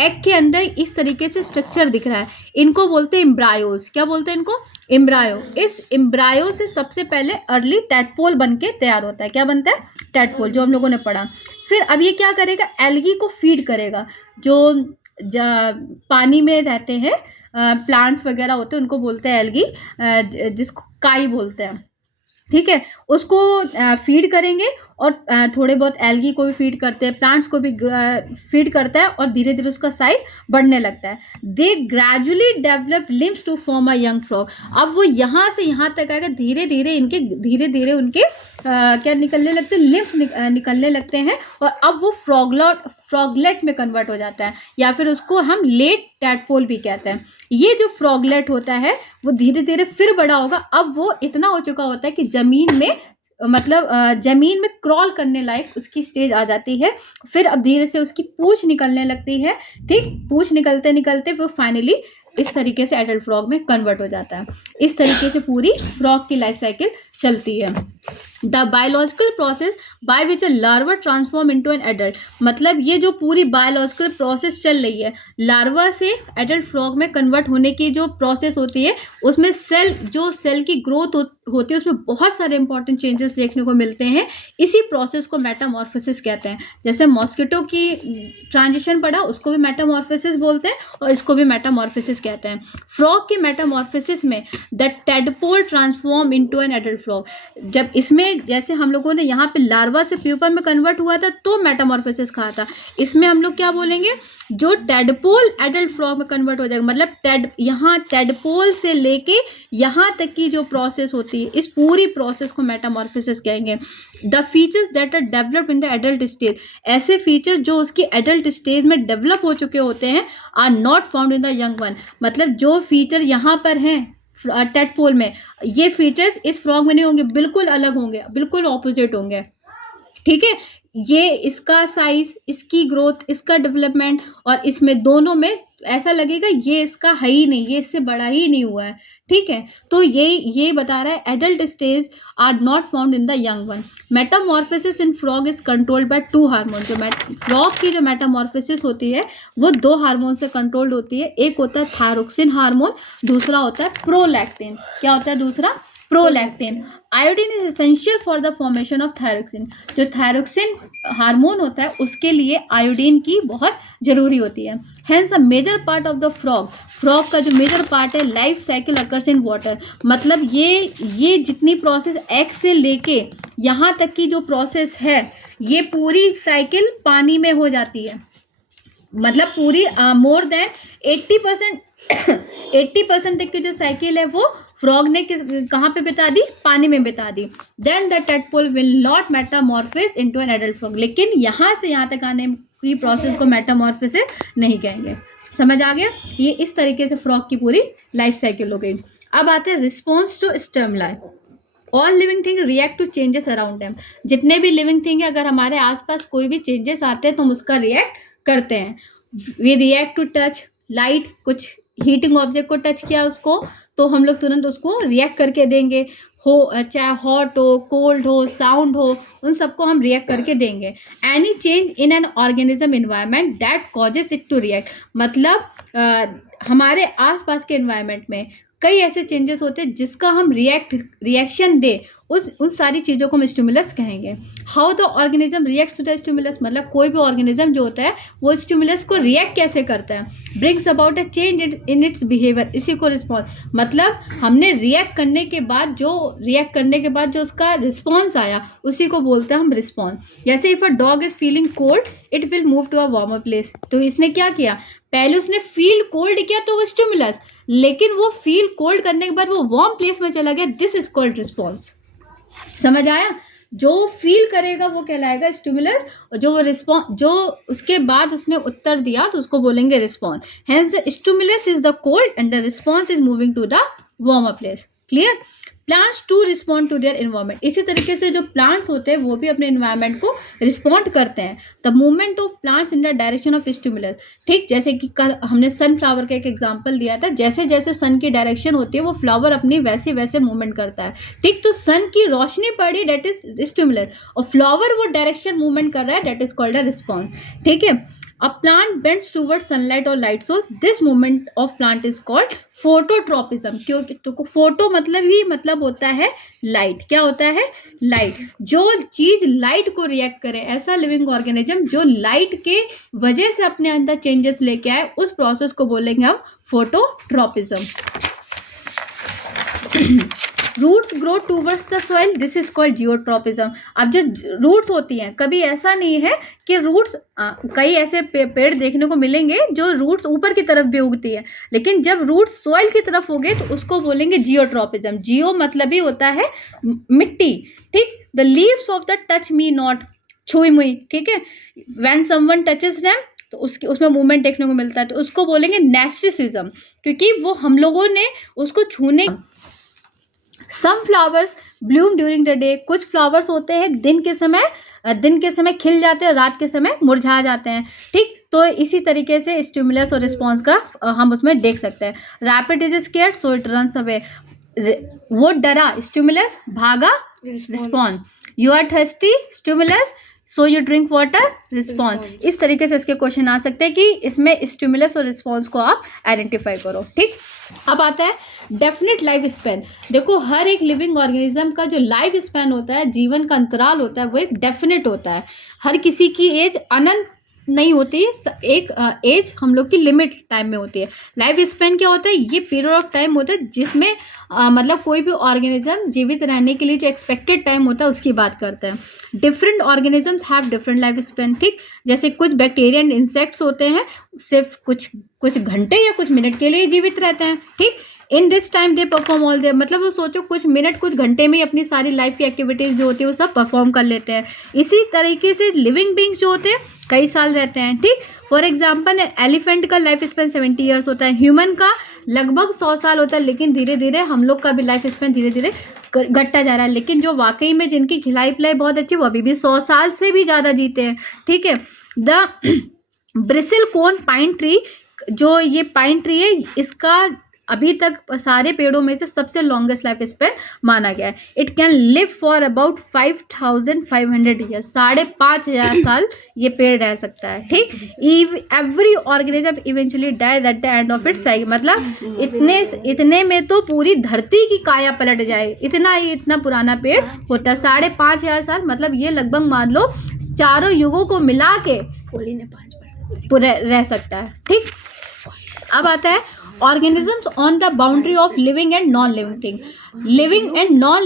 एग के अंदर इस तरीके से स्ट्रक्चर दिख रहा है, इनको बोलते हैं एम्ब्रायोज। क्या बोलते हैं इनको? एम्ब्रायो। इस एम्ब्रायो से सबसे पहले अर्ली टैडपोल बन के तैयार होता है। क्या बनता है? टैडपोल, जो हम लोगों ने पढ़ा। फिर अब ये क्या करेगा? एल्गी को फीड करेगा। जो पानी में रहते हैं प्लांट्स वगैरह होते हैं उनको बोलते हैं एल्गी, जिसको काई बोलते हैं, ठीक है। उसको फीड करेंगे और थोड़े बहुत एल्गी को भी फीड करते हैं, प्लांट्स को भी फीड करता है और धीरे धीरे उसका साइज बढ़ने लगता है। They gradually develop limbs to form a young frog. अब वो यहाँ से यहाँ तक आएगा, धीरे धीरे उनके क्या निकलने लगते हैं, लिम्स निकलने लगते हैं और अब वो फ्रॉगलेट में कन्वर्ट हो जाता है, या फिर उसको हम लेट टैडपोल भी कहते हैं। ये जो फ्रॉगलेट होता है वो धीरे धीरे फिर बड़ा होगा। अब वो इतना हो चुका होता है कि जमीन में क्रॉल करने लायक उसकी स्टेज आ जाती है। फिर अब धीरे से उसकी पूंछ निकलने लगती है, ठीक, पूंछ निकलते निकलते वो फाइनली इस तरीके से एडल्ट फ्रॉग में कन्वर्ट हो जाता है। इस तरीके से पूरी फ्रॉग की लाइफ साइकिल चलती है। The biological process by which a larva transform into an adult, मतलब ये जो पूरी बायोलॉजिकल प्रोसेस चल रही है, लार्वा से एडल्ट फ्रॉग में कन्वर्ट होने की जो प्रोसेस होती है, उसमें सेल की ग्रोथ होती है, उसमें बहुत सारे इंपॉर्टेंट चेंजेस देखने को मिलते हैं। इसी प्रोसेस को मेटामॉर्फोसिस कहते हैं। जैसे मॉस्किटो की ट्रांजिशन पढ़ा, उसको भी मेटामॉर्फोसिस बोलते हैं और इसको भी मेटामॉर्फोसिस कहते हैं। फ्रॉग के मेटामॉर्फोसिस में the tadpole transform into an adult frog, जब इसमें जैसे हम लोगों ने यहाँ पे लार्वा से प्यूपा में कन्वर्ट हुआ था तो मेटामॉर्फोसिस कहा था, इसमें हम लोग क्या बोलेंगे, जो टेडपोल एडल्ट फ्रॉग में कन्वर्ट हो जाएगा, मतलब यहाँ टेडपोल से लेके यहाँ तक की जो प्रोसेस होती है, इस पूरी प्रोसेस को मेटामॉर्फोसिस कहेंगे। The features that are developed in the adult stage, ऐसे फीचर जो उसकी एडल्ट स्टेज में डेवलप हो चुके होते हैं, are not found in the young one, मतलब जो फीचर यहाँ पर हैं टेडपोल में, ये फीचर्स इस फ्रॉग में नहीं होंगे, बिल्कुल अलग होंगे, बिल्कुल ऑपोजिट होंगे, ठीक है। ये इसका साइज, इसकी ग्रोथ, इसका डेवलपमेंट, और इसमें दोनों में ऐसा लगेगा ये इसका है ही नहीं, ये इससे बड़ा ही नहीं हुआ है, ठीक है। तो ये बता रहा है adult stage are not found in the young one. Metamorphosis in frog is controlled by 2 hormone. जो फ्रॉग की जो मेटामॉर्फोसिस होती है वो 2 हार्मोन से कंट्रोल्ड होती है। एक होता है थायरोक्सिन हार्मोन, दूसरा होता है प्रोलैक्टिन। क्या होता है दूसरा? Prolactin. Iodine is essential for the formation of thyroxine. जो थायरोक्सिन हार्मोन होता है उसके लिए आयोडीन की बहुत जरूरी होती है। Hence a major part of the frog का जो मेजर पार्ट है life cycle occurs in water, मतलब ये जितनी प्रोसेस एग से लेके यहाँ तक की जो प्रोसेस है ये पूरी साइकिल पानी में हो जाती है। मतलब पूरी मोर देन 80% तक की जो साइकिल है वो फ्रॉग ने कहाँ पे बिता दी? पानी में बिता दी। Then the tadpole will not metamorphosis into an adult frog, लेकिन यहाँ से यहाँ तक आने की प्रोसेस को मेटामॉर्फोसिस नहीं कहेंगे। समझ आ गया? ये इस तरीके से फ्रॉग की पूरी लाइफ साइकिल हो गई। अब आते हैं response to stimuli. All living thing react to changes around them. जितने भी लिविंग थिंग है, अगर हमारे आसपास कोई भी चेंजेस आते हैं तो हम उसका रिएक्ट करते हैं। We react to touch light, कुछ हीटिंग ऑब्जेक्ट को टच किया उसको तो हम लोग तुरंत उसको रिएक्ट करके देंगे, हो चाहे हॉट हो, कोल्ड हो, साउंड हो, उन सबको हम रिएक्ट करके देंगे। Any change in an organism environment that causes it to react, मतलब हमारे आसपास के इन्वायरमेंट में कई ऐसे चेंजेस होते हैं जिसका हम रिएक्शन दे, उन सारी चीज़ों को हम स्टिमुलस कहेंगे। How the organism reacts to the stimulus, मतलब कोई भी ऑर्गेनिज्म जो होता है वो स्टिमुलस को रिएक्ट कैसे करता है। Brings about a change in its behaviour, इसी को रिस्पॉन्स, मतलब हमने रिएक्ट करने के बाद जो उसका रिस्पॉन्स आया उसी को बोलते हैं हम रिस्पॉन्स। जैसे if a dog is feeling cold it will move to a warmer place, तो इसने क्या किया, पहले उसने फील कोल्ड किया तो वो स्टिमुलस, लेकिन वो फील कोल्ड करने के बाद वो वार्म प्लेस में चला गया, दिस इज कॉल्ड रिस्पॉन्स। समझ आया? जो फील करेगा वो कहलाएगा स्टिमुलस, और जो रिस्पॉन्स, जो उसके बाद उसने उत्तर दिया तो उसको बोलेंगे response. Hence the stimulus is the cold and the response is moving to the warmer place. Clear? Plants to respond to their environment, इसी तरीके से जो प्लांट्स होते हैं वो भी अपने इन्वायरमेंट को रिस्पॉन्ड करते हैं। The movement of plants in the direction of stimulus, ठीक, जैसे कि कल हमने सनफ्लावर का एक एग्जांपल दिया था, जैसे जैसे सन की डायरेक्शन होती है वो फ्लावर अपनी वैसे वैसे मूवमेंट करता है, ठीक। तो सन की रोशनी पड़ी, डेट इज स्टिमुलस, और फ्लावर वो डायरेक्शन मूवमेंट कर रहा है, that is called a response, ठीक है। A plant bends towards sunlight or light source. This movement of plant is called phototropism. क्योंकि तो फोटो मतलब होता है लाइट। क्या होता है? लाइट। जो चीज लाइट को रिएक्ट करे, ऐसा लिविंग ऑर्गेनिज्म जो लाइट के वजह से अपने अंदर चेंजेस लेके आए, उस प्रोसेस को बोलेंगे हम phototropism. Roots grow towards the soil, this is called geotropism. अब जो रूट्स होती हैं, कभी ऐसा नहीं है कि रूट्स, कई ऐसे पेड़ देखने को मिलेंगे जो रूट्स ऊपर की तरफ भी उगती है, लेकिन जब रूट्स सॉइल की तरफ होंगे तो उसको बोलेंगे जियोट्रॉपिज्म। जियो मतलब ही होता है मिट्टी, ठीक। The leaves of the touch me not, छुई मुई, ठीक है। व्हेन समवन टचेस देम, तो उसमें मूवमेंट देखने को मिलता है, तो उसको बोलेंगे नेस्टिसिज्म, क्योंकि वो हम लोगों ने उसको छूने। Some flowers bloom during the day, कुछ फ्लावर्स होते हैं दिन के समय खिल जाते हैं, रात के समय मुरझा जाते हैं, ठीक। तो इसी तरीके से स्टिमुलस और रिस्पॉन्स का हम उसमें देख सकते हैं। Rabbit is scared so it runs away, वो डरा, स्टिमुलस, भागा, response. You are thirsty, stimulus, so you drink water, response. इस तरीके से इसके क्वेश्चन आ सकते हैं कि इसमें स्टिमुलस और रिस्पॉन्स को आप आइडेंटिफाई करो, ठीक। अब आता है डेफिनेट लाइफ स्पैन। देखो, हर एक लिविंग ऑर्गेनिज्म का जो लाइफ स्पैन होता है, जीवन का अंतराल होता है, वो एक डेफिनेट होता है। हर किसी की एज अनंत नहीं होती, एक एज हम लोग की लिमिट टाइम में होती है। लाइफ स्पैन क्या होता है? ये पीरियड ऑफ टाइम होता है जिसमें मतलब कोई भी ऑर्गेनिज्म जीवित रहने के लिए जो एक्सपेक्टेड टाइम होता है उसकी बात करते हैं। Different organisms have different life span, ठीक। जैसे कुछ बैक्टीरिया एंड इंसेक्ट्स होते हैं सिर्फ कुछ घंटे या कुछ मिनट के लिए जीवित रहते हैं, ठीक। In this time they perform all their, मतलब वो सोचो कुछ मिनट कुछ घंटे में ही अपनी सारी लाइफ की एक्टिविटीज जो होती है वो सब परफॉर्म कर लेते हैं। इसी तरीके से लिविंग बींग्स जो होते हैं कई साल रहते हैं, ठीक। फॉर एग्जाम्पल एलिफेंट का लाइफ स्पैन 70 ईयर्स होता है, ह्यूमन का लगभग 100 साल होता है, लेकिन धीरे धीरे हम लोग का भी लाइफ स्पैन धीरे धीरे घटता जा रहा है। लेकिन जो वाकई में जिनकी खिलाई पिलाई बहुत अच्छी, वो अभी भी 100 साल से भी ज़्यादा जीते हैं, ठीक है। द ब्रिसिल कोन पाइन ट्री, जो ये पाइन ट्री है, इसका अभी तक सारे पेड़ों में से सबसे लॉन्गेस्ट लाइफ स्पैन माना गया है। It can live for about 5500 years, 5500 साल ये पेड़ रह सकता है, ठीक। Every organism eventually dies at the end of its cycle, मतलब इतने में तो पूरी धरती की काया पलट जाए, इतना पुराना पेड़ होता है। 5500 साल, मतलब ये लगभग मान लो चारों युगों को मिला के रह सकता है, ठीक। अब आता है organisms on the boundary of living and non living thing. Living and non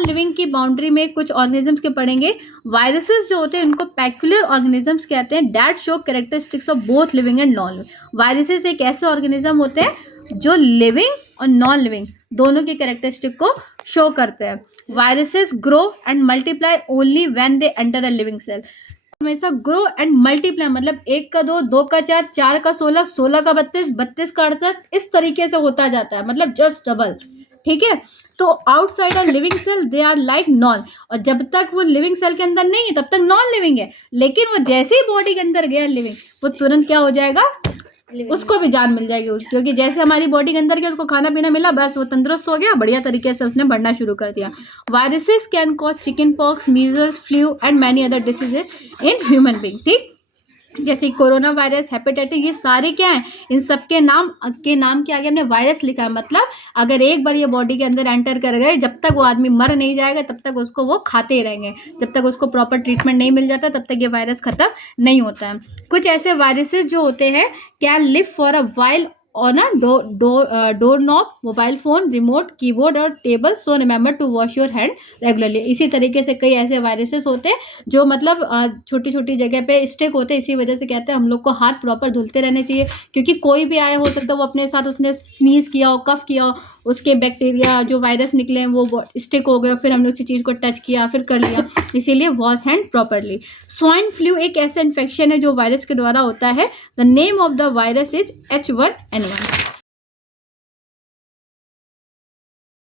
living की बाउंड्री में कुछ ऑर्गेनिजम्स के पढ़ेंगे। वायरसेस जो होते हैं उनको पैक्यूलर ऑर्गेनिजम्स कहते हैं, that show characteristics of both living and non living. Viruses एक ऐसे ऑर्गेनिज्म होते हैं जो लिविंग और नॉन लिविंग दोनों के कैरेक्टरिस्टिक को शो करते हैं। Viruses grow and multiply only when they enter a living cell. हमेशा ग्रो एंड मल्टीप्लाई, मतलब 1 का 2, 2 का 4, 4 का 16, 16 का 32, 32 का 68, इस तरीके से होता जाता है, मतलब जस्ट डबल, ठीक है। तो outside a living cell they are like non, और जब तक वो लिविंग सेल के अंदर नहीं है तब तक नॉन लिविंग है, लेकिन वो जैसे ही बॉडी के अंदर गया लिविंग, वो तुरंत क्या हो जाएगा, उसको भी जान मिल जाएगी, क्योंकि जैसे हमारी बॉडी के अंदर के उसको खाना पीना मिला, बस वो तंदुरुस्त हो गया, बढ़िया तरीके से उसने बढ़ना शुरू कर दिया। Viruses can cause chicken pox, measles, flu and many other diseases in human being, ठीक। जैसे कोरोना वायरस, हेपेटाइटिस, ये सारे क्या हैं, इन सब के नाम के आगे हमने वायरस लिखा है। मतलब अगर एक बार ये बॉडी के अंदर एंटर कर गए, जब तक वो आदमी मर नहीं जाएगा तब तक उसको वो खाते ही रहेंगे, जब तक उसको प्रॉपर ट्रीटमेंट नहीं मिल जाता तब तक ये वायरस खत्म नहीं होता है। कुछ ऐसे वायरसेस जो होते हैं can live for a while on a door knob, mobile phone, remote, keyboard और table, so remember to wash your hand regularly. इसी तरीके से कई ऐसे वायरसेस होते हैं जो मतलब छोटी छोटी जगह पे स्टिक होते हैं, इसी वजह से कहते हैं हम लोग को हाथ प्रॉपर धुलते रहने चाहिए, क्योंकि कोई भी आया हो सकता है वो अपने साथ उसने स्नीज किया हो, कफ किया हो, उसके बैक्टीरिया जो वायरस निकले हैं वो स्टिक हो गए, फिर हमने उसी चीज़ को टच किया, फिर कर लिया, इसीलिए wash hand properly. Swine flu एक ऐसा इन्फेक्शन है जो वायरस के द्वारा होता है। The name of the virus is H1N1।